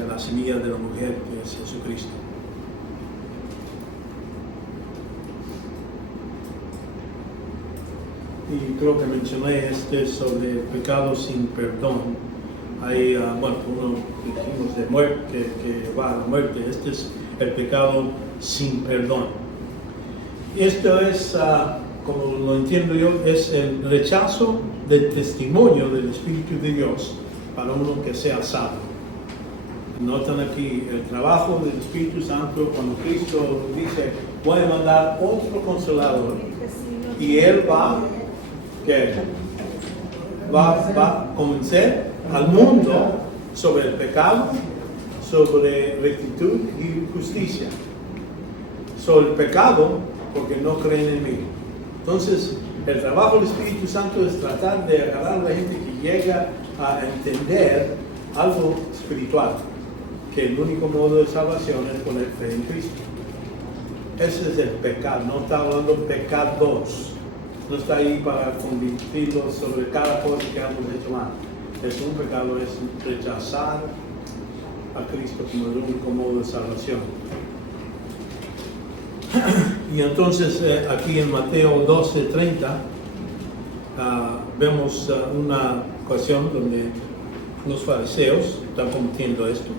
la semilla de la mujer, que es Jesucristo. Y creo que mencioné sobre el pecado sin perdón. Hay, uno dijimos de muerte, que va a la muerte. Este es el pecado sin perdón. Esto es, como lo entiendo yo, es el rechazo del testimonio del Espíritu de Dios para uno que sea salvo. Notan aquí el trabajo del Espíritu Santo cuando Cristo dice, voy a mandar otro consolador y Él va a convencer al mundo sobre el pecado, sobre rectitud y justicia. Sobre el pecado, porque no creen en mí. Entonces, el trabajo del Espíritu Santo es tratar de agarrar a la gente que llega a entender algo espiritual, que el único modo de salvación es poner fe en Cristo. Ese es el pecado, no está hablando de pecados, no está ahí para convertirlos sobre cada cosa que hemos hecho mal. Es un pecado, es rechazar a Cristo como el único modo de salvación. Y entonces aquí en Mateo 12:30 vemos una ocasión donde los fariseos están cometiendo esto.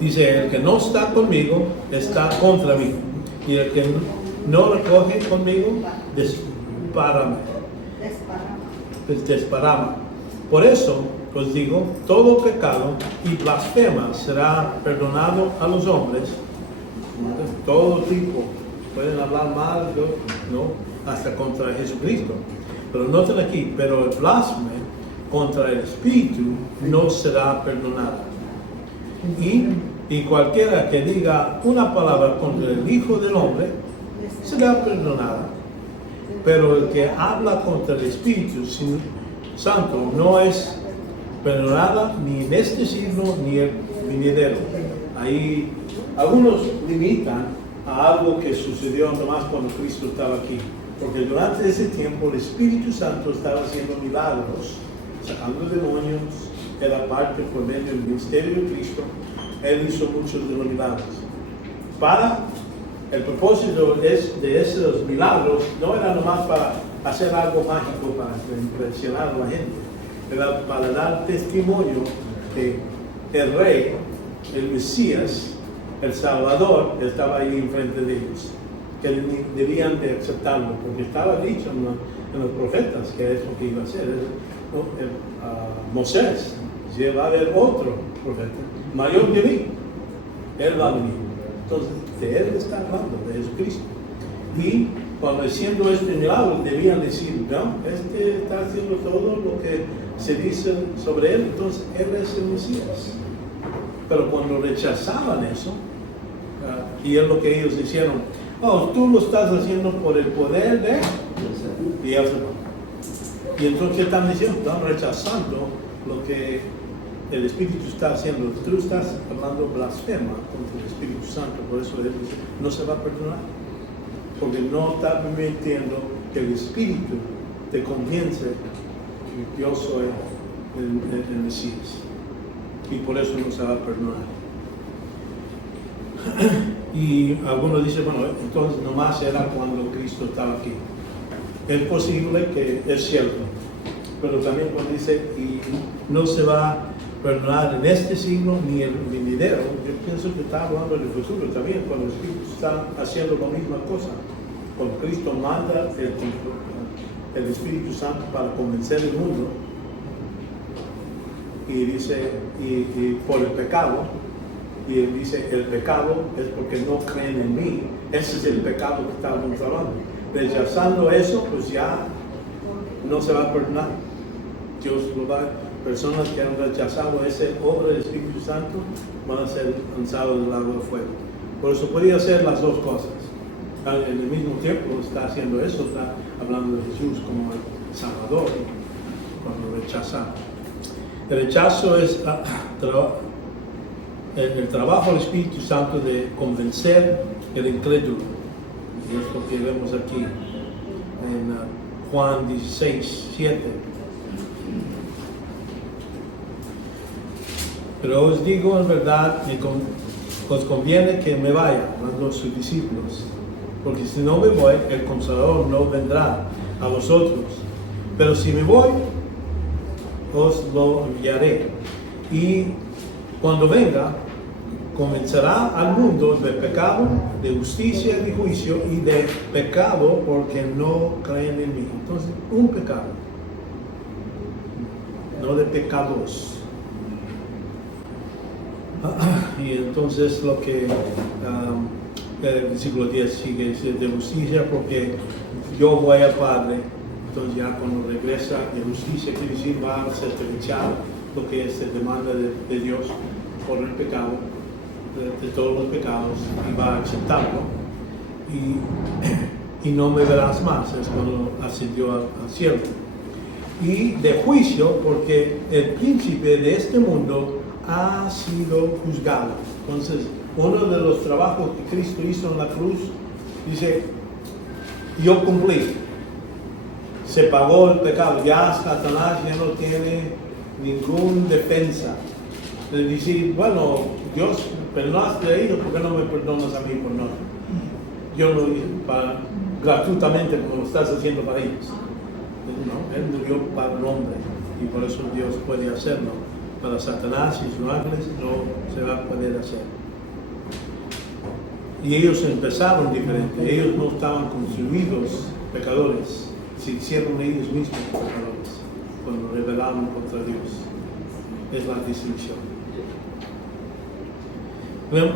Dice, el que no está conmigo está contra mí, y el que no recoge conmigo desparama. Por eso os digo, todo pecado y blasfema será perdonado a los hombres, todo tipo. Pueden hablar mal, no, hasta contra Jesucristo. Pero noten aquí, pero el blasfemo contra el Espíritu no será perdonado. Y cualquiera que diga una palabra contra el Hijo del Hombre será perdonada. Pero el que habla contra el Espíritu Santo no es perdonada ni en este siglo ni el venidero. Ahí algunos limitan a algo que sucedió nomás cuando Cristo estaba aquí. Porque durante ese tiempo el Espíritu Santo estaba haciendo milagros, sacando demonios, era parte por medio del ministerio de Cristo. Él hizo muchos de los milagros. Para el propósito de esos milagros no era nomás para hacer algo mágico para impresionar a la gente, era para dar testimonio que el Rey, el Mesías, el Salvador estaba ahí enfrente de ellos, que debían de aceptarlo, porque estaba dicho en los profetas que es lo que iba a hacer. Moisés, va a haber otro profeta, mayor que mí, él va a venir. Entonces, de él está hablando, de Jesucristo. Y cuando haciendo este milagro, debían decir, no, este está haciendo todo lo que se dice sobre él, entonces él es el Mesías. Pero cuando rechazaban eso, y es lo que ellos hicieron, oh, tú lo estás haciendo por el poder de... Y él se va. Y entonces, ¿qué están diciendo? Están rechazando lo que el Espíritu está haciendo. Tú estás hablando blasfema contra el Espíritu Santo, por eso él dice, no se va a perdonar. Porque no está permitiendo que el Espíritu te convence que yo soy el Mesías. Y por eso no se va a perdonar. Y algunos dicen, bueno, entonces nomás era cuando Cristo estaba aquí. Es posible que es cierto, pero también cuando dice, y no se va a perdonar en este siglo ni el venidero, yo pienso que está hablando del futuro también, cuando el Espíritu está haciendo la misma cosa. Cuando Cristo manda el Espíritu Santo para convencer el mundo, y dice, y por el pecado, y él dice, el pecado es porque no creen en mí. Ese es el pecado que estábamos hablando. Rechazando eso, pues ya no se va a perdonar. Dios lo va, personas que han rechazado esa obra del Espíritu Santo van a ser lanzados del lago de fuego. Por eso podría hacer las dos cosas. En el mismo tiempo está haciendo eso, está hablando de Jesús como el Salvador, cuando rechaza. El rechazo es el trabajo del Espíritu Santo de convencer el incrédulo. Y es lo que vemos aquí en Juan 16, 7. Pero os digo en verdad, os conviene que me vaya, hablando a sus discípulos, porque si no me voy, el Consolador no vendrá a vosotros. Pero si me voy, os lo enviaré. Y cuando venga, convencerá al mundo de pecado, de justicia y de juicio, y de pecado porque no creen en mí. Entonces, un pecado, no de pecados. Y entonces lo que el versículo 10 sigue, dice, de justicia porque yo voy al Padre. Entonces ya cuando regresa de justicia, quiere decir, va a certificar lo que se demanda de Dios por el pecado, de todos los pecados, y va a aceptarlo. Y no me verás más, es cuando ascendió al cielo. Y de juicio, porque el príncipe de este mundo ha sido juzgado. Entonces, uno de los trabajos que Cristo hizo en la cruz, dice, yo cumplí. Se pagó el pecado. Ya Satanás ya no tiene ninguna defensa. De decir, bueno, Dios, perdonaste a ellos, ¿por qué no me perdonas a mí por no? Yo lo hice para gratuitamente como lo estás haciendo para ellos. ¿No? Él murió para el hombre y por eso Dios puede hacerlo. Para Satanás y sus ángeles no se va a poder hacer. Y ellos empezaron diferente. Ellos no estaban consumidos pecadores. Se hicieron ellos mismos pecadores cuando rebelaron contra Dios. Es la distinción. Bueno,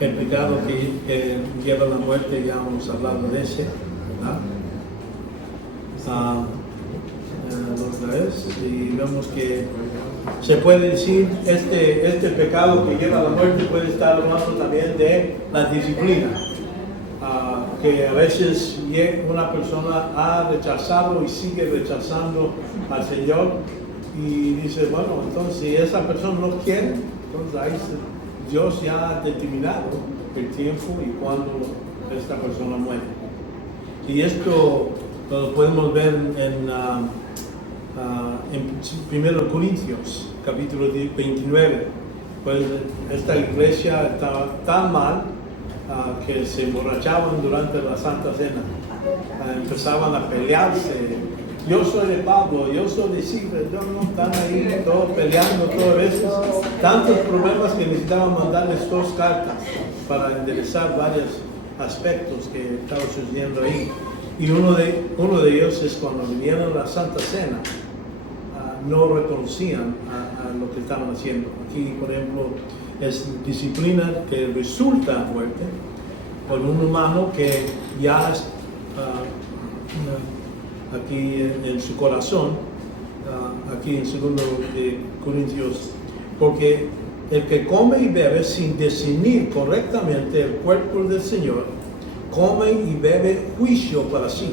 el pecado que lleva a la muerte, ya hemos hablado de ese, ¿verdad? Otra vez, y vemos que se puede decir, este pecado que lleva a la muerte puede estar hablando también de la disciplina, que a veces una persona ha rechazado y sigue rechazando al Señor, y dice, bueno, entonces si esa persona no quiere, entonces ahí Dios ya ha determinado el tiempo y cuándo esta persona muere. Y esto lo podemos ver en 1 Corintios, capítulo 29. Pues esta iglesia estaba tan mal que se emborrachaban durante la Santa Cena. Empezaban a pelearse. Yo soy de Pablo, yo soy de Silvia, yo no, están ahí todos peleando todo eso. Tantos problemas que necesitaban mandarles 2 cartas para enderezar varios aspectos que estaban sucediendo ahí. Y uno de ellos es cuando vinieron a la Santa Cena, no reconocían a lo que estaban haciendo. Aquí, por ejemplo, es disciplina que resulta muerte por un humano que ya aquí en su corazón, aquí en 2 Corintios, porque el que come y bebe sin discernir correctamente el cuerpo del Señor, come y bebe juicio para sí.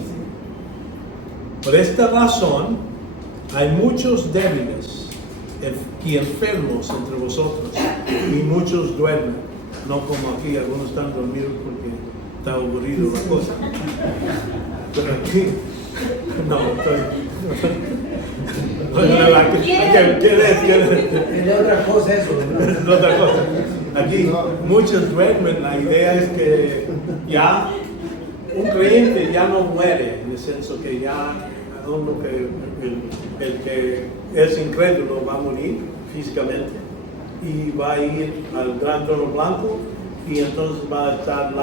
Por esta razón, hay muchos débiles y enfermos entre vosotros, y muchos duermen. No como aquí, algunos están dormidos porque está aburrido la cosa. Pero aquí, no, Es otra cosa eso, ¿no? Es otra cosa. Aquí muchos duermen. La idea es que ya un creyente ya no muere, en el senso que ya el que es incrédulo va a morir físicamente y va a ir al gran trono blanco, y entonces va a estar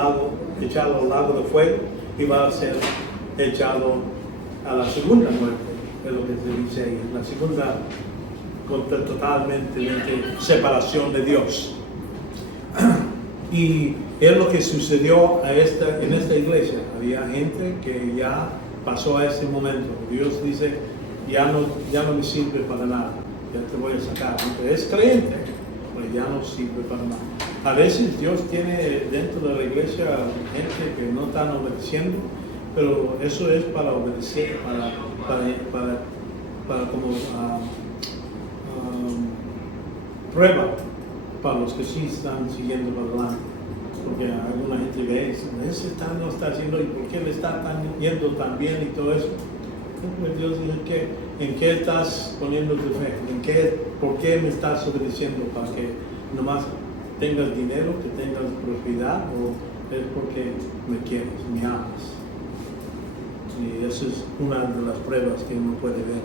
echado al lago de fuego y va a ser echado a la segunda muerte, es lo que se dice ahí, la segunda totalmente separación de Dios. Y es lo que sucedió en esta iglesia. Había gente que ya pasó a ese momento. Dios dice, ya no me sirve para nada, ya te voy a sacar. Aunque es creyente, pues ya no sirve para nada. A veces Dios tiene dentro de la iglesia gente que no están obedeciendo, pero eso es para obedecer, para como prueba para los que sí están siguiendo para adelante. Porque alguna gente ve, ese no está haciendo, ¿y por qué le está yendo tan bien y todo eso? Pues Dios dice, ¿en qué estás poniendo tu fe? ¿Por qué me estás obedeciendo? ¿Para que nomás tengas dinero, que tengas propiedad, o es porque me quieres, me amas? Y esa es una de las pruebas que uno puede ver.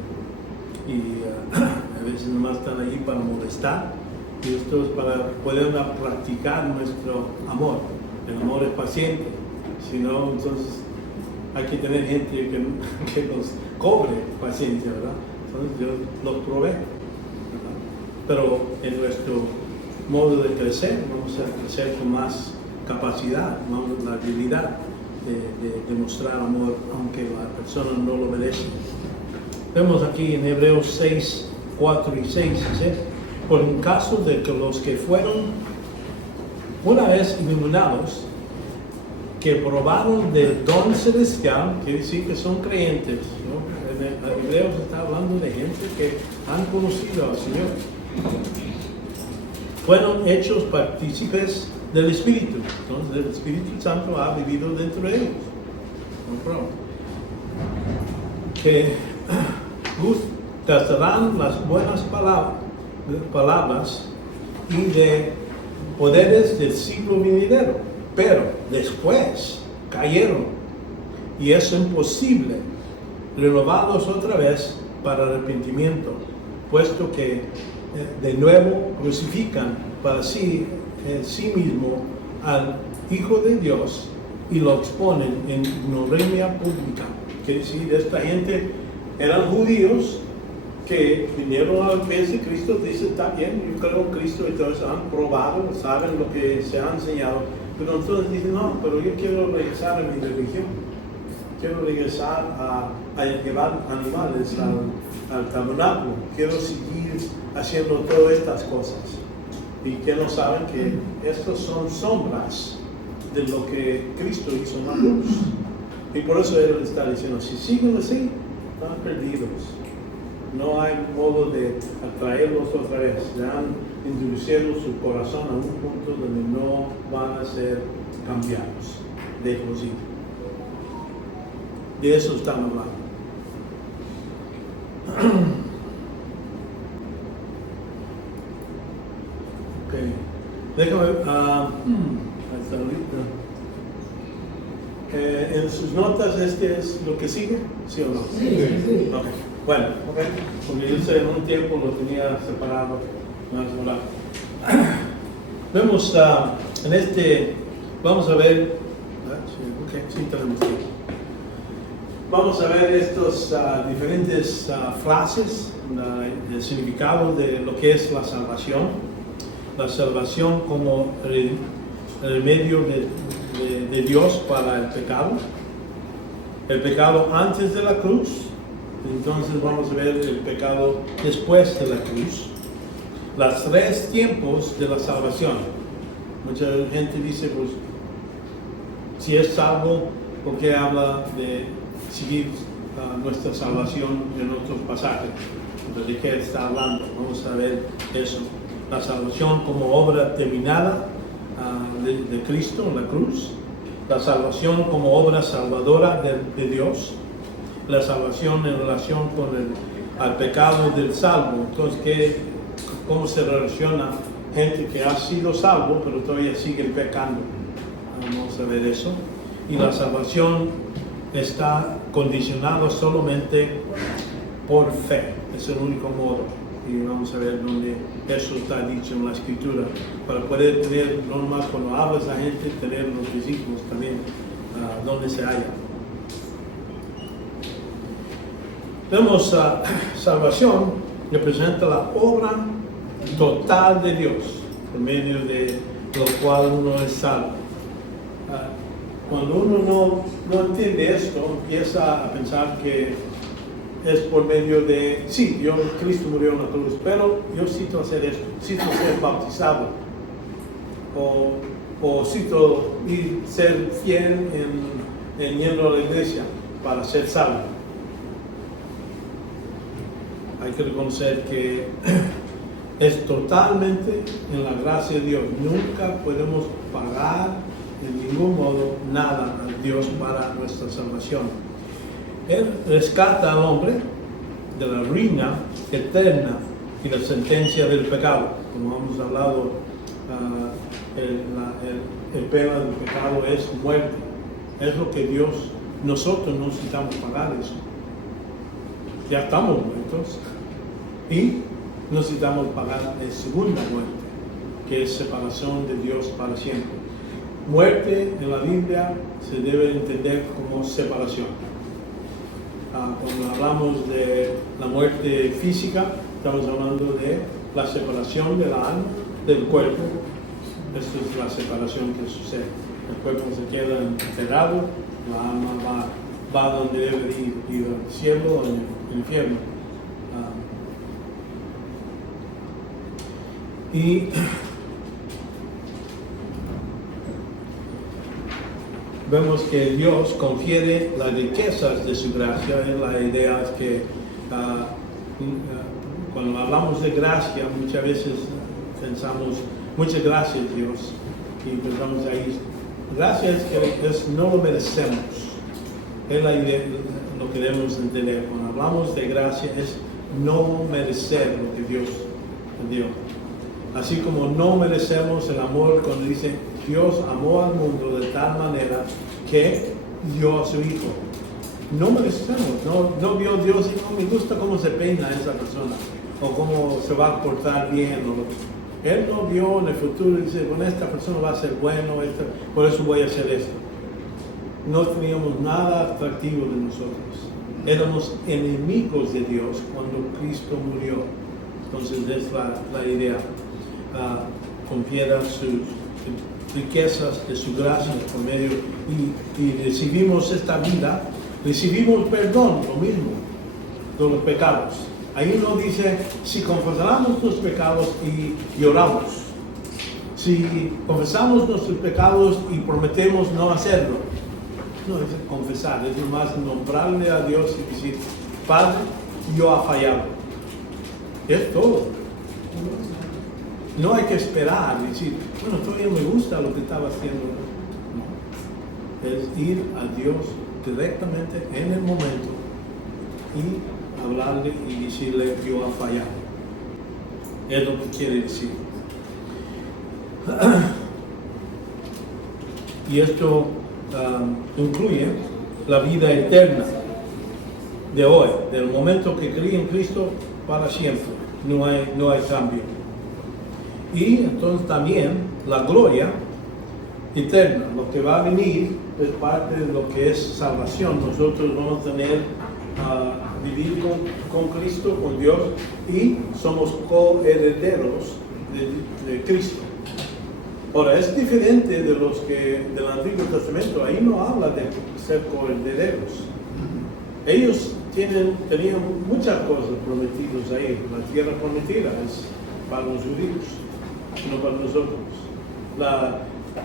Y a veces nomás están allí para molestar, y esto es para poder practicar nuestro amor. El amor es paciente, si no, entonces hay que tener gente que nos cobre paciencia, ¿verdad? Entonces Dios los provee, ¿verdad? Pero en nuestro modo de crecer, vamos a crecer con más capacidad, la habilidad de demostrar amor, aunque la persona no lo obedece. Vemos aquí en Hebreos 6, 4 y 6, dice, por en caso de que los que fueron una vez iluminados, que probaron del don celestial, quiere decir que son creyentes, ¿no? En Hebreos está hablando de gente que han conocido al Señor, fueron hechos partícipes del Espíritu. Entonces el Espíritu Santo ha vivido dentro de ellos. No problema. Que gustarán las buenas palabras y de poderes del siglo venidero. pero después cayeron y es imposible renovarlos otra vez para arrepentimiento, puesto que de nuevo crucifican para sí en sí mismo al Hijo de Dios y lo exponen en ignominia pública. Quiere decir, esta gente eran judíos que vinieron a los pies de Cristo, dicen, está bien, yo creo en Cristo, entonces han probado, saben lo que se ha enseñado, pero entonces dicen, no, pero yo quiero regresar a mi religión, quiero regresar a llevar animales al tabernáculo, quiero seguir haciendo todas estas cosas, y que no saben que estas son sombras de lo que Cristo hizo en la cruz, y por eso Él está diciendo, si siguen así, están perdidos. No hay modo de atraerlos otra vez. Ya han introducido su corazón a un punto donde no van a ser cambiados de por sí. De eso están hablando. Ok. Déjame ver. Hasta ahorita. En sus notas, ¿este es lo que sigue? ¿Sí o no? Sí. Okay. Bueno, porque yo en un tiempo lo tenía separado más volado. Vemos en este, vamos a ver, sí tenemos tiempo. Vamos a ver estos diferentes frases, el significado de lo que es la salvación como el medio de Dios para el pecado antes de la cruz. Entonces vamos a ver el pecado después de la cruz. Los 3 tiempos de la salvación. Mucha gente dice, pues, si es salvo, ¿por qué habla de seguir nuestra salvación en otros pasajes? ¿De qué está hablando? Vamos a ver eso. La salvación como obra terminada de Cristo en la cruz. La salvación como obra salvadora de Dios. La salvación en relación con al pecado del salvo. Entonces, ¿cómo se relaciona gente que ha sido salvo pero todavía sigue pecando? Vamos a ver eso. Y la salvación está condicionada solamente por fe. Es el único modo. Y vamos a ver dónde eso está dicho en la Escritura. Para poder tener, no nomás cuando hablas a gente, tener los discípulos también donde se halla. Vemos salvación representa la obra total de Dios, por medio de lo cual uno es salvo. Cuando uno no entiende esto, empieza a pensar que es por medio de, sí, Cristo murió en la cruz, pero yo necesito hacer esto, necesito ser bautizado, o necesito ser fiel en yendo a la iglesia para ser salvo. Hay que reconocer que es totalmente en la gracia de Dios. Nunca podemos pagar de ningún modo nada a Dios para nuestra salvación. Él rescata al hombre de la ruina eterna y la sentencia del pecado. Como hemos hablado, el pena del pecado es muerte. Es lo que nosotros no necesitamos pagar eso. Ya estamos muertos y necesitamos pagar la segunda muerte, que es separación de Dios para siempre. Muerte en la Biblia se debe entender como separación. Cuando hablamos de la muerte física, estamos hablando de la separación de la alma del cuerpo. Esta es la separación que sucede. El cuerpo se queda enterrado, la alma va donde debe ir al cielo o al infierno. Y vemos que Dios confiere las riquezas de su gracia. La idea es que cuando hablamos de gracia, muchas veces pensamos, muchas gracias Dios, y pensamos ahí, gracia es que no lo merecemos. Es la idea, lo que debemos entender. Cuando hablamos de gracia es no merecer lo que Dios dio. Así como no merecemos el amor cuando dice Dios amó al mundo de tal manera que dio a su Hijo. No merecemos, no vio Dios y no me gusta cómo se peina esa persona o cómo se va a portar bien. Él no vio en el futuro y dice, bueno, esta persona va a ser bueno, por eso voy a hacer esto. No teníamos nada atractivo de nosotros. Éramos enemigos de Dios cuando Cristo murió. Entonces es la idea. Confiera sus riquezas de su gracia por medio y recibimos esta vida, recibimos perdón, lo mismo, de los pecados. Ahí no dice, si confesamos nuestros pecados y oramos, si confesamos nuestros pecados y prometemos no hacerlo. No es confesar, es nomás nombrarle a Dios y decir, Padre, yo he fallado. Es todo. No hay que esperar y decir, bueno, todavía me gusta lo que estaba haciendo. No. Es ir a Dios directamente en el momento y hablarle y decirle, yo he fallado. Es lo que quiere decir. Y esto incluye la vida eterna de hoy, del momento que creí en Cristo para siempre. No hay cambio. Y entonces también la gloria eterna, lo que va a venir es parte de lo que es salvación. Nosotros vamos a tener vivir con Cristo, con Dios, y somos coherederos de Cristo. Ahora, es diferente de los que del Antiguo Testamento. Ahí no habla de ser coherederos. Ellos tenían muchas cosas prometidas ahí. La tierra prometida es para los judíos, no para nosotros.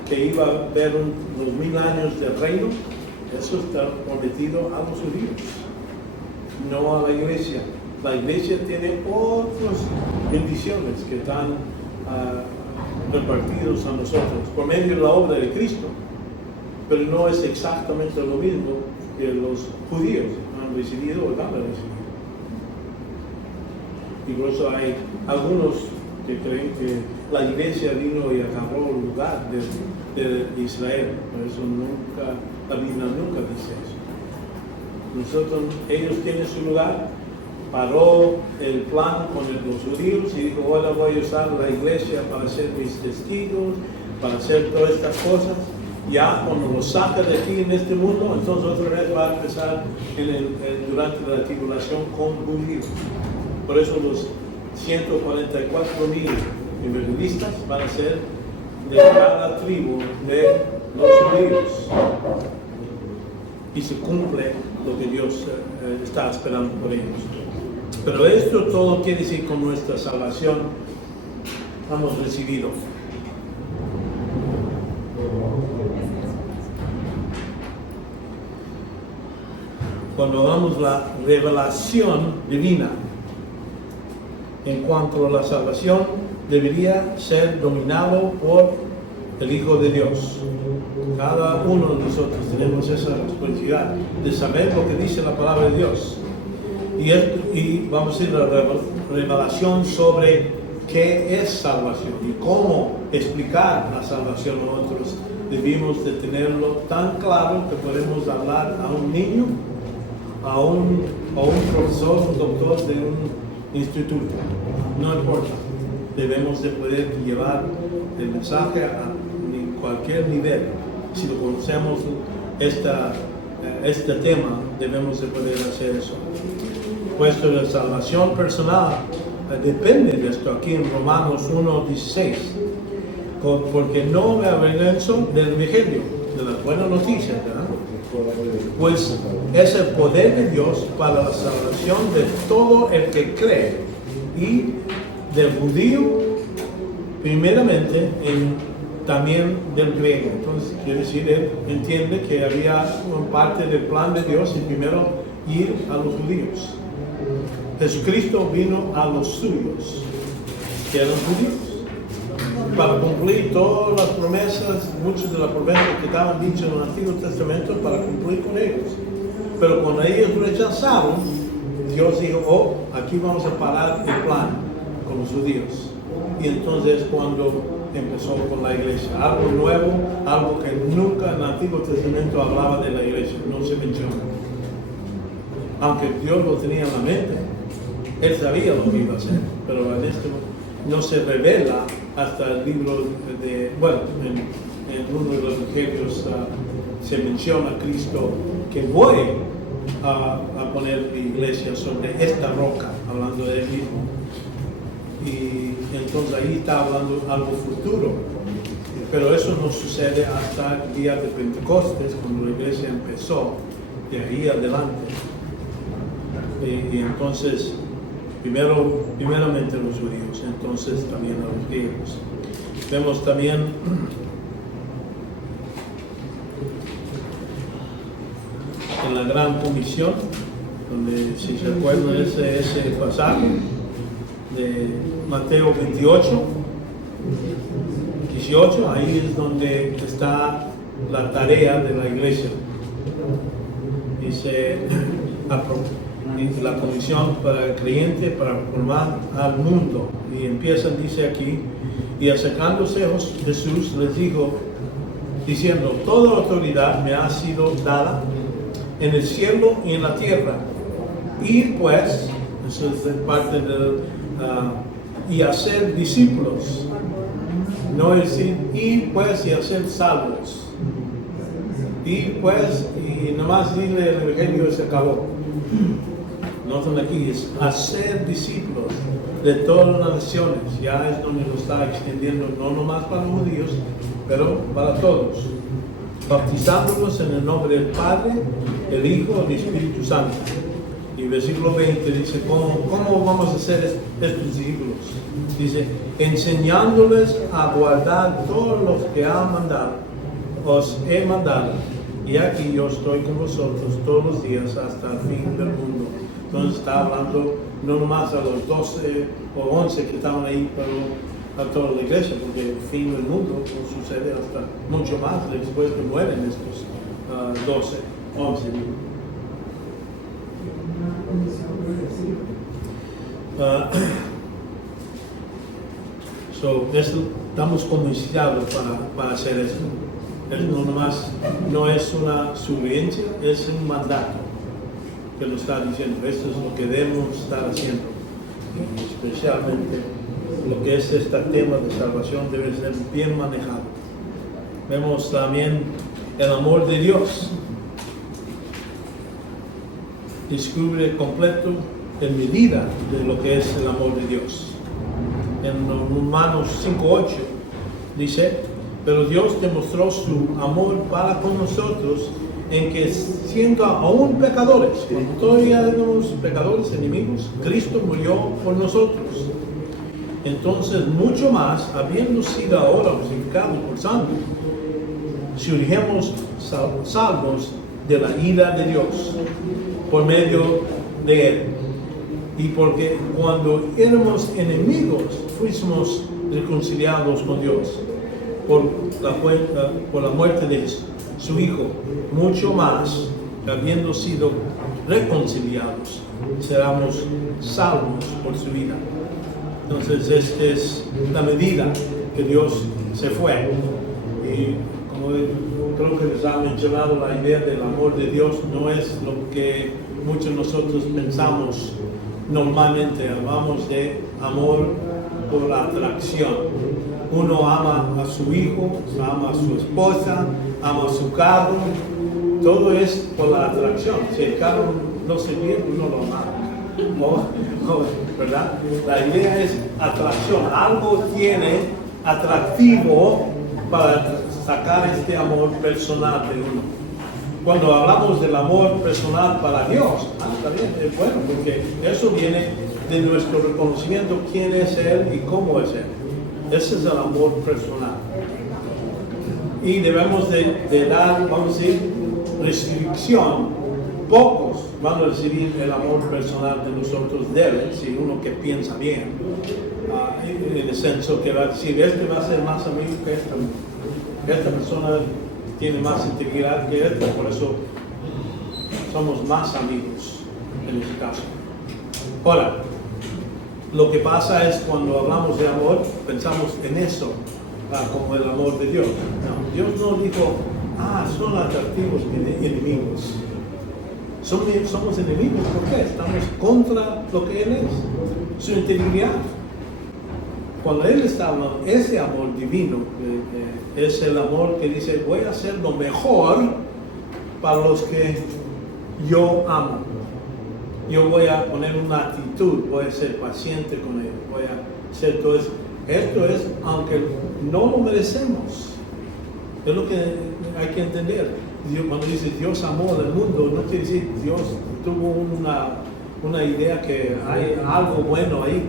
Que iba a haber los 1000 años de reino, eso está prometido a los judíos, no a la iglesia. La iglesia tiene otras bendiciones que están repartidos a nosotros por medio de la obra de Cristo, pero no es exactamente lo mismo que los judíos han recibido o van a recibir. Y por eso hay algunos que creen que la iglesia vino y agarró el lugar de Israel. Por eso la Biblia nunca dice eso. Ellos tienen su lugar, paró el plan con los judíos y dijo, ahora voy a usar la iglesia para ser mis testigos, para hacer todas estas cosas. Ya cuando los saca de aquí en este mundo, entonces otra vez va a empezar durante la tribulación con judíos. Por eso los 144,000 evangelistas van a ser de cada tribu de los judíos. Y se cumple lo que Dios está esperando por ellos. Pero esto todo quiere decir con nuestra salvación hemos recibido. Cuando hablamos de la revelación divina, en cuanto a la salvación, debería ser dominado por el Hijo de Dios. Cada uno de nosotros tenemos esa responsabilidad de saber lo que dice la palabra de Dios. Y vamos a ir a la revelación sobre qué es salvación y cómo explicar la salvación a otros. Debemos de tenerlo tan claro que podemos hablar a un niño, a un profesor, un doctor de un instituto. No importa. Debemos de poder llevar el mensaje a cualquier nivel. Si lo conocemos este tema, debemos de poder hacer eso. Puesto la salvación personal depende de esto aquí en Romanos 1:16, porque no me avergüenzo del evangelio, de las buenas noticias, ¿verdad? Pues es el poder de Dios para la salvación de todo el que cree, y del judío primeramente, también del griego. Entonces quiere decir, él entiende que había una parte del plan de Dios y primero ir a los judíos. Jesucristo vino a los suyos, que eran judíos, para cumplir todas las promesas, muchas de las promesas que estaban dichas en el Antiguo Testamento, para cumplir con ellos. Pero cuando ellos rechazaron, Dios dijo, aquí vamos a parar el plan con los judíos. y entonces cuando empezó con la iglesia. Algo nuevo, algo que nunca en el Antiguo Testamento hablaba de la iglesia, no se menciona. Aunque Dios lo tenía en la mente, Él sabía lo que iba a hacer, pero en esto no se revela hasta el libro de, bueno, en uno de los evangelios se menciona a Cristo que voy a poner mi iglesia sobre esta roca, hablando de Él mismo. Y entonces ahí está hablando algo futuro, pero eso no sucede hasta el día de Pentecostés, cuando la iglesia empezó, de ahí adelante. Y entonces, primeramente los judíos, entonces también a los griegos. Vemos también en la Gran Comisión, donde si se acuerdan ese pasaje de Mateo 18, ahí es donde está la tarea de la iglesia. Dice la comisión para el creyente para formar al mundo. Y empiezan, dice aquí, y acercándose Jesús les dijo, diciendo, toda autoridad me ha sido dada en el cielo y en la tierra. Ir pues, eso es parte del y hacer discípulos, no es decir ir pues y hacer salvos, ir pues y nomás dile el evangelio y se acabó. Noten aquí, es hacer discípulos de todas las naciones, ya es donde lo está extendiendo, no nomás para los judíos, pero para todos, bautizándolos en el nombre del Padre, el Hijo y el Espíritu Santo. Y versículo 20 dice, ¿cómo vamos a hacer estos discípulos? Dice, enseñándoles a guardar todo lo que os he mandado, y aquí yo estoy con vosotros todos los días hasta el fin del mundo. Entonces está hablando no nomás a los 12 o 11 que estaban ahí, pero a toda la iglesia, porque el fin del mundo sucede hasta mucho más después que mueren estos 12, 11. Estamos convencidos para hacer esto. No es una sugerencia, es un mandato que lo está diciendo. Esto es lo que debemos estar haciendo. Y especialmente lo que es este tema de salvación debe ser bien manejado. Vemos también el amor de Dios. Descubre completo en medida de lo que es el amor de Dios. En Romanos 5:8 dice, pero Dios demostró su amor para con nosotros en que siendo aún pecadores, cuando todavía éramos pecadores enemigos, Cristo murió por nosotros. Entonces, mucho más, habiendo sido ahora justificados por sangre, surgimos salvos de la ira de Dios por medio de Él. Y porque cuando éramos enemigos, fuimos reconciliados con Dios por la muerte de su Hijo. Mucho más, habiendo sido reconciliados, seremos salvos por su vida. Entonces, esta es la medida que Dios se fue. Y como creo que les ha mencionado, la idea del amor de Dios no es lo que muchos de nosotros pensamos normalmente. Hablamos de amor por la atracción. Uno ama a su hijo, ama a su esposa, ama a su carro. Todo es por la atracción. Si el carro no se pierde, uno lo ama. ¿Verdad? La idea es atracción. Algo tiene atractivo para sacar este amor personal de uno. Cuando hablamos del amor personal para Dios, también es bueno, porque eso viene de nuestro reconocimiento quién es Él y cómo es Él. Ese es el amor personal. Y debemos de dar, vamos a decir, restricción. Pocos van a recibir el amor personal de nosotros de Él, si uno que piensa bien. En el senso que va a decir, este va a ser más amigo que esta persona tiene más integridad que esta, por eso somos más amigos en este caso. Ahora, Lo que pasa es cuando hablamos de amor, pensamos en eso, como el amor de Dios. No, Dios no dijo, son atractivos enemigos. Somos enemigos, ¿por qué? Estamos contra lo que Él es, su integridad. Cuando Él está hablando, ese amor divino, es el amor que dice, voy a hacer lo mejor para los que yo amo. Yo voy a poner una actitud, voy a ser paciente con ellos, voy a hacer todo eso. Esto es, aunque no lo merecemos, es lo que hay que entender. Cuando dice Dios amó al mundo, no quiere decir Dios tuvo una idea que hay algo bueno ahí.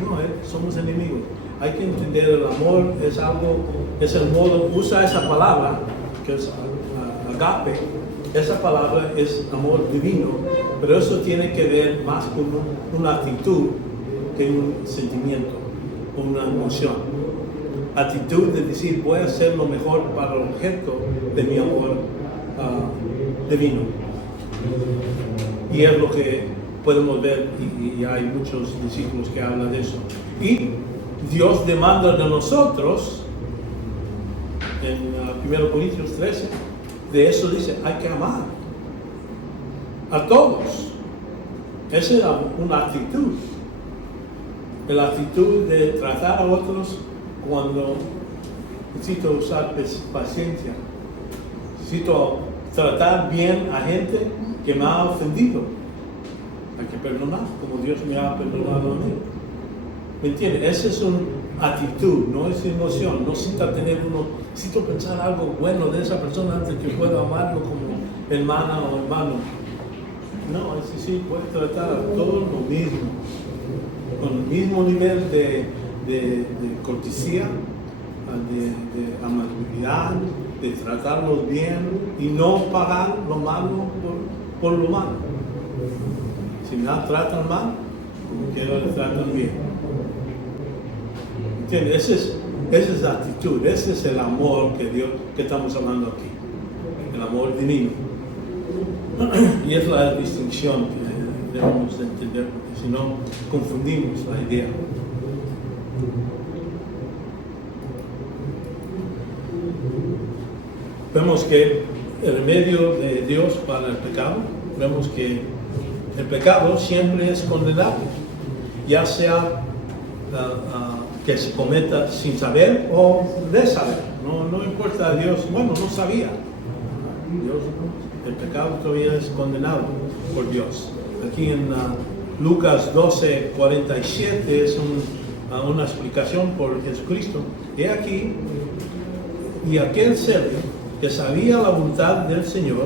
No, somos enemigos. Hay que entender el amor es algo, es el modo, usa esa palabra, que es agape. Esa palabra es amor divino, pero eso tiene que ver más con una actitud que un sentimiento, una emoción. Actitud de decir, voy a hacer lo mejor para el objeto de mi amor divino. Y es lo que podemos ver, y hay muchos discípulos que hablan de eso. Y Dios demanda de nosotros, en 1 Corintios 13, de eso dice, hay que amar a todos. Esa es una actitud. La actitud de tratar a otros cuando necesito usar paciencia. Necesito tratar bien a gente que me ha ofendido. Hay que perdonar, como Dios me ha perdonado a mí. ¿Me entiendes? Esa es una actitud, no es emoción. No necesita necesito pensar algo bueno de esa persona antes que pueda amarlo como hermana o hermano. No, es decir, puede tratar a todos lo mismo, con el mismo nivel de cortesía, de amabilidad, de tratarlos bien y no pagar lo malo por lo malo. Si me tratan mal, como quiero les tratan bien. ¿Entiendes? Esa es la actitud, ese es el amor que estamos hablando aquí, el amor divino. Y es la distinción que debemos de entender, porque si no confundimos la idea. Vemos que el remedio de Dios para el pecado, vemos que el pecado siempre es condenable, ya sea que se cometa sin saber o de saber. No importa a Dios, bueno, no sabía. El pecado todavía es condenado por Dios. Aquí en Lucas 12:47 es una explicación por Jesucristo. He aquí, y aquel ser que sabía la voluntad del Señor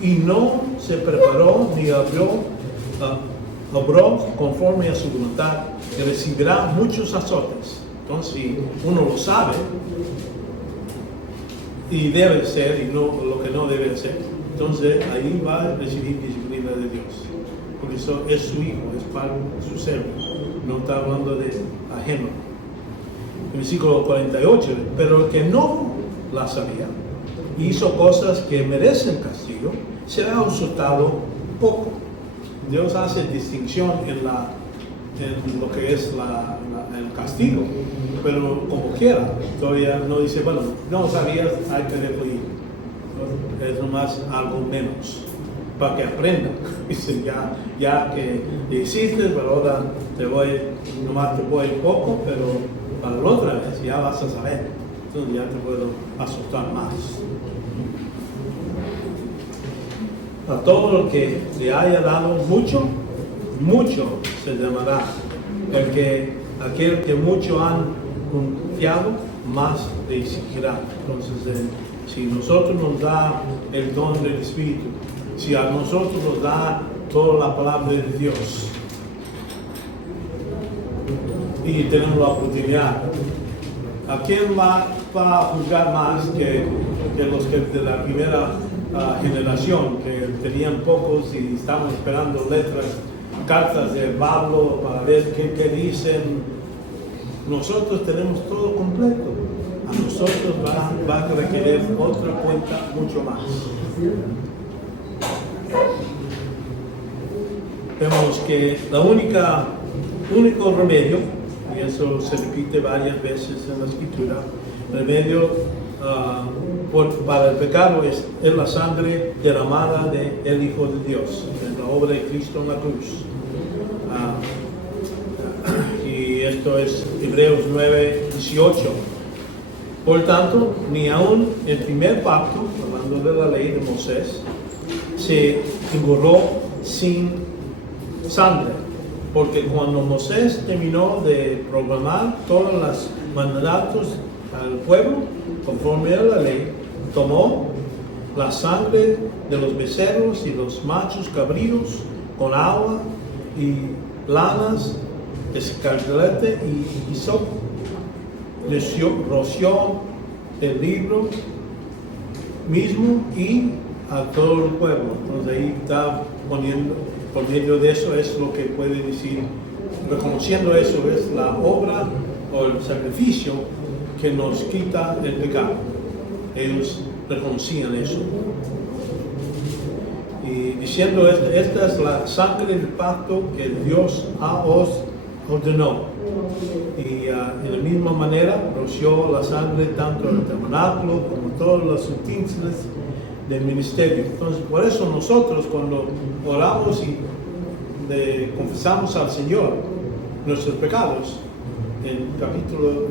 y no se preparó ni obró conforme a su voluntad, que recibirá muchos azotes. Entonces, si uno lo sabe y debe ser y no lo que no debe ser, entonces ahí va a recibir disciplina de Dios, porque eso es su hijo, es para su ser, no está hablando de ajeno. Versículo 48, pero el que no la sabía hizo cosas que merecen castigo, será azotado poco. Dios hace distinción en lo que es el castigo, pero como quiera, todavía no dice, bueno, no sabías, hay que dejarlo ir. Es nomás algo menos, para que aprendan. Dice, ya que hiciste, pero ahora nomás te voy poco, pero para la otra vez ya vas a saber. Entonces ya te puedo asustar más. A todo lo que le haya dado mucho, mucho se llamará. Aquel que mucho han confiado, más le exigirá. Entonces, si nosotros nos da el don del Espíritu, si a nosotros nos da toda la palabra de Dios, y tenemos la oportunidad, ¿a quién va a juzgar más que los que de la primera generación, que tenían pocos y estaban esperando cartas de Pablo para ver qué dicen? Nosotros tenemos todo completo. A nosotros va a requerir otra cuenta mucho más. Vemos que la única único remedio, y eso se repite varias veces en la Escritura, el remedio para el pecado es la sangre derramada del Hijo de Dios, en la obra de Cristo en la cruz. Y esto es Hebreos 9:18. Por tanto, ni aun el primer pacto, hablando de la ley de Moisés, se inauguró sin sangre, porque cuando Moisés terminó de proclamar todos los mandatos al pueblo, conforme a la ley, tomó la sangre de los becerros y los machos cabríos con agua y lanas, escarlata y hisopo, roció el libro mismo y a todo el pueblo. Entonces ahí está poniendo, por medio de eso es lo que puede decir, reconociendo eso es la obra o el sacrificio que nos quita el pecado. Ellos reconocían eso. Y diciendo, esta es la sangre del pacto que Dios os ordenó. Y de la misma manera roció la sangre tanto en el tabernáculo como todos los utensilios del ministerio. Entonces, por eso nosotros cuando oramos y confesamos al Señor nuestros pecados, en capítulo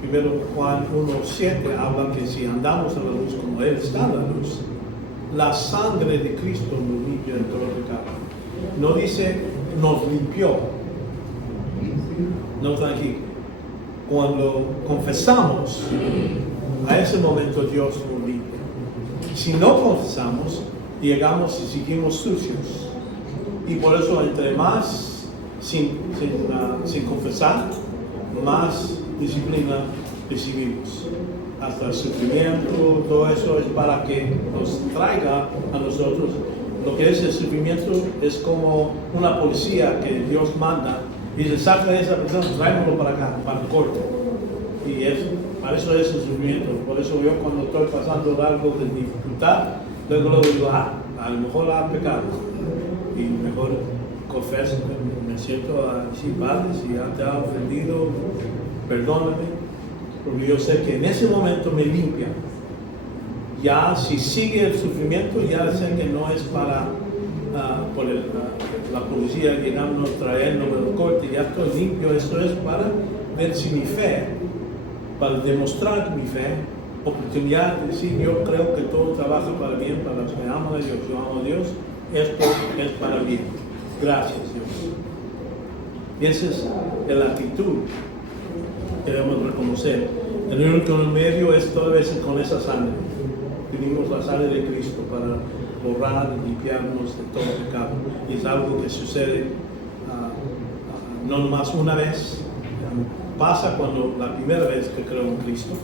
1 Juan 1:7 habla que si andamos en la luz como Él está en la luz, la sangre de Cristo nos limpia de todo pecado. No dice nos limpió. No está aquí. Cuando confesamos, a ese momento Dios nos limpia. Si no confesamos, llegamos y seguimos sucios. Y por eso, entre más sin confesar, más disciplina recibimos. Hasta el sufrimiento, todo eso es para que nos traiga a nosotros. Lo que es el sufrimiento es como una policía que Dios manda y se saca de esa persona, tráemelo para acá, para el corte. Y para eso es el sufrimiento. Por eso yo cuando estoy pasando algo de dificultad, luego digo, a lo mejor ha pecado. Y mejor confieso, me siento a decir, Padre, si ya te ha ofendido, perdóname. Porque yo sé que en ese momento me limpia. Ya si sigue el sufrimiento, ya sé que no es para por la policía llegando, traernos del corte, ya estoy limpio. Esto es para ver si mi fe, para demostrar mi fe, oportunidad de decir, yo creo que todo trabaja para bien, para los que aman a Dios, yo amo a Dios, esto es para bien. Gracias, Dios. Y esa es la actitud que debemos reconocer. El único medio es todas veces con esa sangre. Pedimos la sangre de Cristo para borrar y limpiarnos de todo pecado. Y es algo que sucede no nomás una vez, pasa cuando la primera vez que creo en Cristo,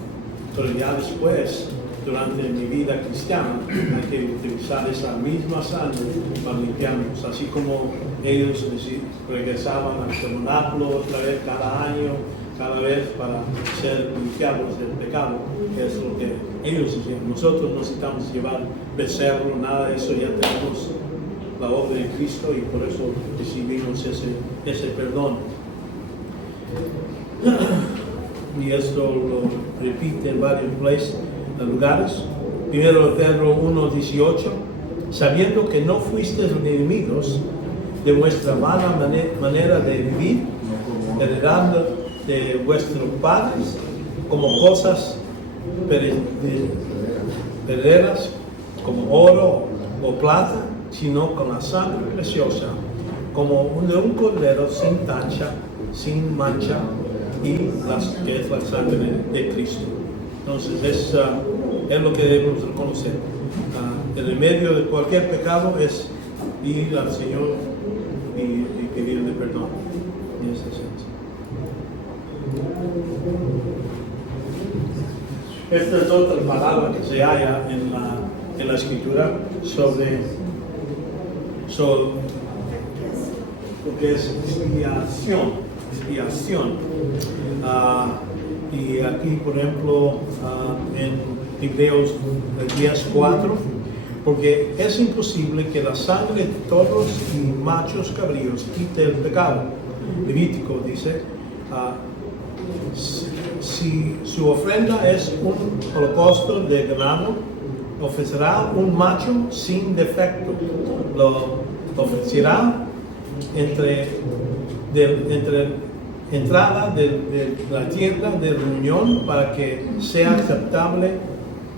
pero ya después, durante mi vida cristiana, hay que utilizar esa misma sangre para limpiarnos, así como ellos regresaban al tabernáculo otra vez cada año, cada vez para ser limpiados del pecado, que es lo que ellos hicieron. Nosotros no necesitamos llevar becerro, nada de eso, ya tenemos la obra de Cristo y por eso recibimos ese perdón. Y esto lo repite en varios lugares. Primero Pedro 1:18, sabiendo que no fuisteis enemigos de vuestra vana manera de vivir, heredando de vuestros padres como cosas perecederas, como oro o plata, sino con la sangre preciosa, como de un cordero sin mancha, y que es la sangre de Cristo. Entonces es lo que debemos reconocer. El remedio de cualquier pecado es ir al Señor y pedirle perdón. Y esa es esta es otra palabra que se halla en la Escritura sobre lo que es expiación. Y aquí, por ejemplo, en Hebreos 10:4, porque es imposible que la sangre de todos y machos cabríos quite el pecado, Levítico, dice, si su ofrenda es un holocausto de ganado, ofrecerá un macho sin defecto. Lo ofrecerá entre entrada de la tienda de reunión para que sea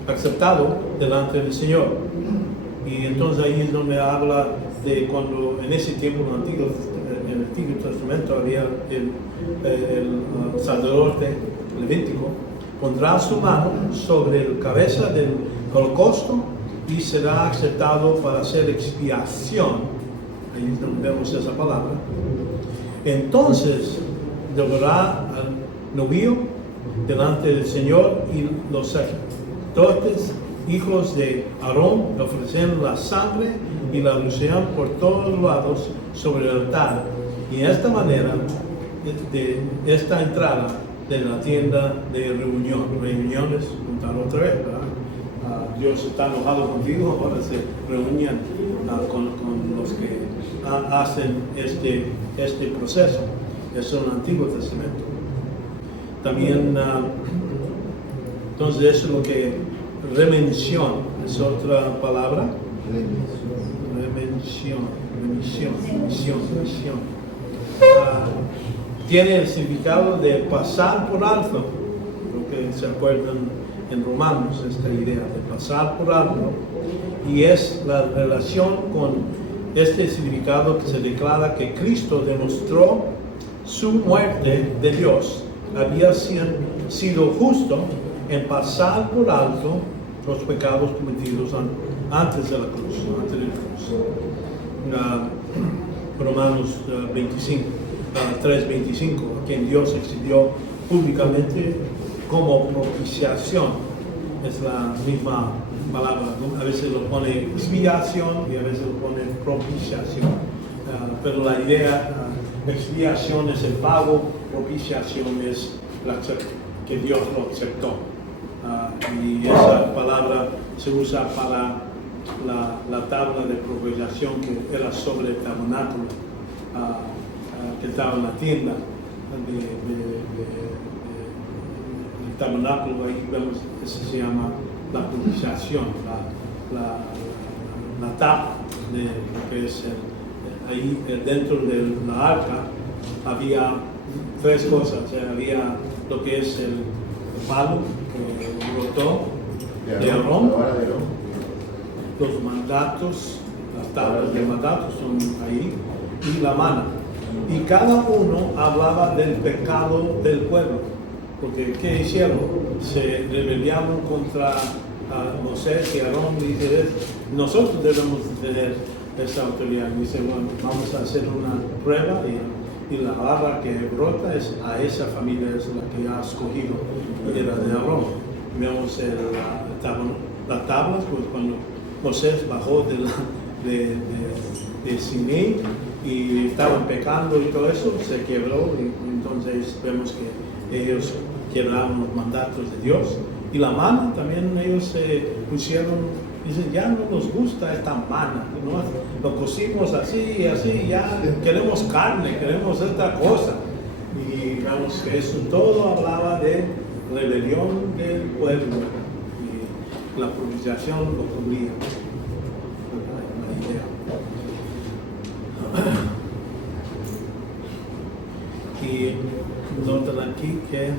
aceptado delante del Señor. Y entonces ahí es donde habla de cuando en ese tiempo en el Antiguo Testamento había el sacerdote levítico, pondrá su mano sobre la cabeza del holocausto y será aceptado para hacer expiación. Ahí es donde vemos esa palabra. Entonces devorará al novillo delante del Señor, y los sacerdotes, hijos de Aarón, le ofrecen la sangre y la rocian por todos lados sobre el altar. Y de esta manera, de esta entrada de la tienda de reuniones, juntar otra vez, ¿verdad? Dios está enojado contigo, ahora se reunían con los que hacen este proceso. Eso en el Antiguo Testamento. También, entonces eso es lo que remención es otra palabra. Remención. Tiene el significado de pasar por alto, lo que se acuerdan en Romanos, esta idea de pasar por alto, y es la relación con este significado que se declara que Cristo demostró su muerte de Dios, había sido justo en pasar por alto los pecados cometidos antes de la cruz, Romanos 3:25, a quien Dios exhibió públicamente como propiciación. Es la misma palabra, ¿no? A veces lo pone expiación y a veces lo pone propiciación, pero la idea, expiación es el pago, propiciación es que Dios lo aceptó. Y esa palabra se usa para la tabla de propiciación que era sobre el tabernáculo, que estaba en la tienda del tabernáculo. Ahí vemos, eso se llama la propiciación, la tabla de lo que es ahí dentro de la arca. Había tres cosas. Había lo que es el palo que brotó de Aarón, los mandatos, las tablas de mandatos son ahí, y la mano. Y cada uno hablaba del pecado del pueblo, porque ¿qué hicieron? Se rebelaron contra Moisés y Aarón. Dice, nosotros debemos tener esa autoridad. Dice, bueno, vamos a hacer una prueba y la barra que brota es a esa familia, es la que ha escogido, y era de Aarón. Vemos la tabla, pues cuando Moisés bajó de Sinaí y estaban pecando y todo eso, se quebró, y entonces vemos que ellos quebraron los mandatos de Dios. Y la mana también, ellos se pusieron, dicen, ya no nos gusta esta mana, ¿no? Lo cocimos así, ya queremos carne, queremos esta cosa. Y vemos que eso todo hablaba de rebelión del pueblo, y la propiciación lo cubría. Y notan aquí que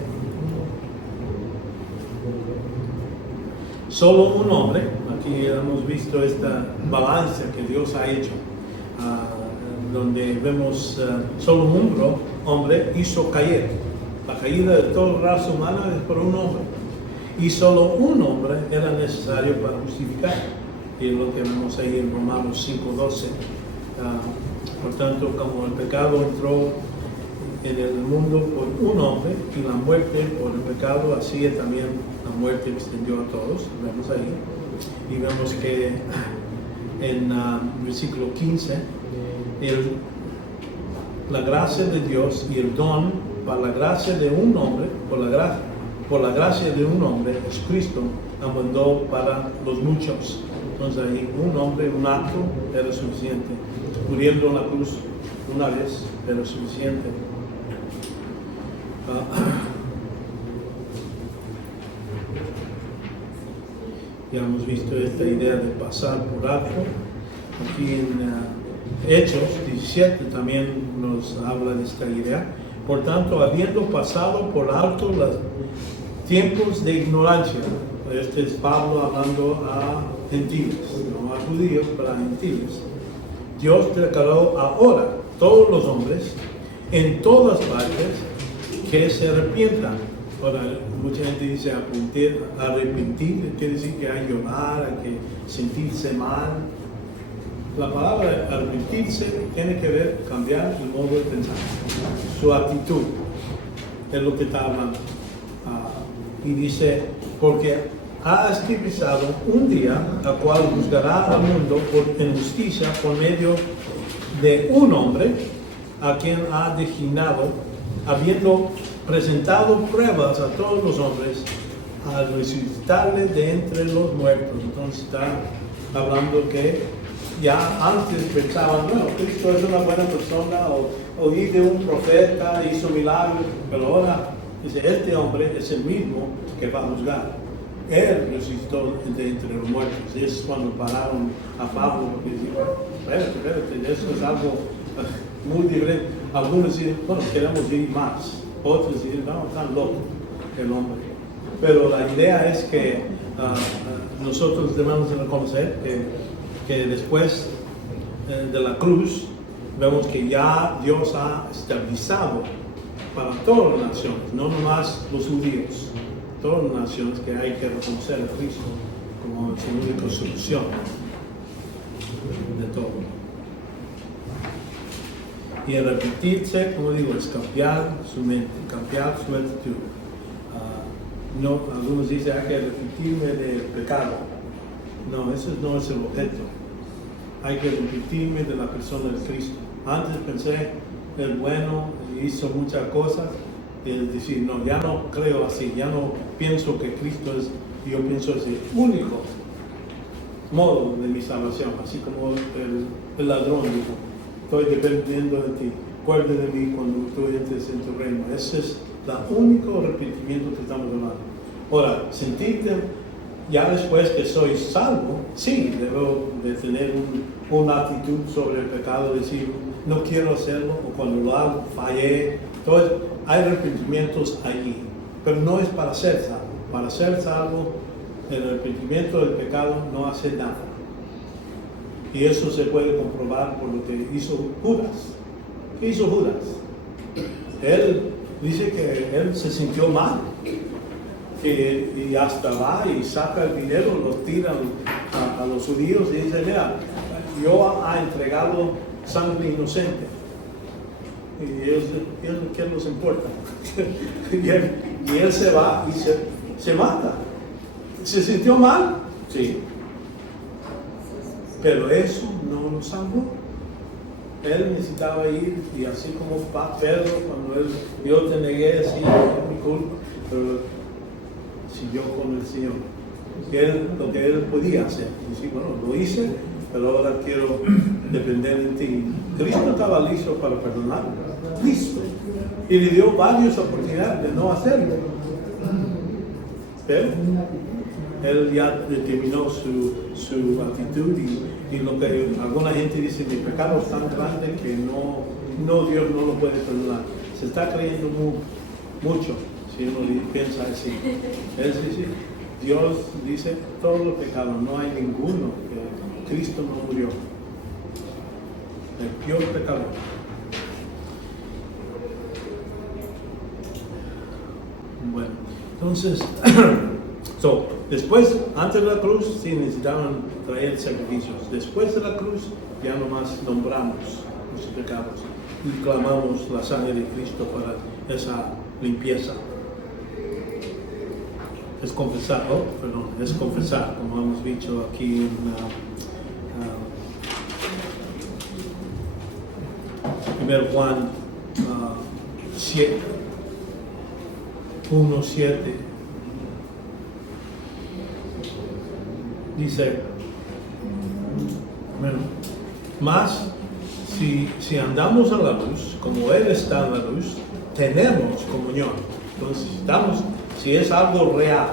solo un hombre, aquí hemos visto esta balanza que Dios ha hecho, donde vemos solo un hombre hizo caer. La caída de toda la raza humana es por un hombre, y solo un hombre era necesario para justificar, y lo que vemos ahí en Romanos 5:12. Por tanto, como el pecado entró en el mundo por un hombre y la muerte por el pecado, así también la muerte extendió a todos. Vemos ahí. Y vemos que en versículo 15, la gracia de Dios y el don para la gracia de un hombre, por la gracia de un hombre, Jesucristo, abundó para los muchos. Entonces ahí un hombre, un acto era suficiente. Muriendo en la cruz una vez, pero suficiente. Ya hemos visto esta idea de pasar por alto. Aquí en Hechos 17 también nos habla de esta idea. Por tanto, habiendo pasado por alto los tiempos de ignorancia, este es Pablo hablando a gentiles, no a judíos, pero a gentiles. Dios declaró ahora a todos los hombres en todas partes que se arrepientan. Ahora, mucha gente dice arrepentir, quiere decir que hay que llorar, hay que sentirse mal. La palabra arrepentirse tiene que ver cambiar el modo de pensar, su actitud, es lo que está hablando. Y dice, porque ha escribizado un día, al cual juzgará al mundo en justicia por medio de un hombre, a quien ha designado, habiendo presentado pruebas a todos los hombres, al resucitarle de entre los muertos. Entonces está hablando que ya antes pensaban, bueno, Cristo es una buena persona, o oí de un profeta, hizo milagros, pero ahora dice, este hombre es el mismo que va a juzgar. Él resucitó de entre los muertos. Y es cuando pararon a Pablo, porque dijeron, espérate, eso es algo muy diferente. Algunos dicen, bueno, queremos ir más. Otros dicen, no, tan loco el hombre. Pero la idea es que nosotros debemos reconocer que después de la cruz, vemos que ya Dios ha estabilizado para todas las naciones, no nomás los judíos, todas las naciones, que hay que reconocer a Cristo como su única solución de todo. Y arrepentirse, como digo, es cambiar su mente, cambiar su actitud. No, algunos dicen, hay que arrepentirme del pecado. No, ese no es el objeto. Hay que arrepentirme de la persona de Cristo. Antes pensé, el bueno, hizo muchas cosas, es decir, no, ya no creo así, ya no pienso que Cristo es, yo pienso es el único modo de mi salvación, así como el ladrón dijo, estoy dependiendo de ti, acuérdate de mí cuando tú entres en tu reino. Ese es el único arrepentimiento que estamos hablando. Ahora, sentirte ya después que soy salvo, sí, debo de tener una actitud sobre el pecado, decir, no quiero hacerlo, o cuando lo hago, fallé. Entonces, hay arrepentimientos allí, pero no es para ser salvo. Para ser salvo, el arrepentimiento del pecado no hace nada. Y eso se puede comprobar por lo que hizo Judas. ¿Qué hizo Judas? Él dice que él se sintió mal, y hasta va y saca el dinero, lo tira a los judíos y dice, mira, yo ha entregado sangre inocente. Y ellos, ¿qué nos importa? y él se va y se mata. ¿Se sintió mal? Sí. Pero eso no lo salvó. Él necesitaba ir, y así como Pedro, cuando yo te negué, así, es mi culpa, pero siguió con el Señor. Lo que él podía hacer. Y sí, bueno, lo hice, pero ahora quiero depender de ti. Cristo estaba listo para perdonarlo. Listo. Y le dio varias oportunidades de no hacerlo. Pero él ya determinó su actitud, y lo que alguna gente dice, mi pecado es tan grande que no Dios no lo puede perdonar. Se está creyendo mucho si uno piensa así. Es decir, Dios dice todos los pecados, no hay ninguno que Cristo no murió. El peor pecador. Bueno, entonces, después, antes de la cruz, sí necesitaban traer sacrificios. Después de la cruz, ya nomás nombramos los pecados y clamamos la sangre de Cristo para esa limpieza. Es confesar, es confesar, como hemos dicho aquí en 1 Juan 7, 1:7. Dice, bueno, más si andamos a la luz, como Él está en la luz, tenemos comunión. Entonces, si es algo real,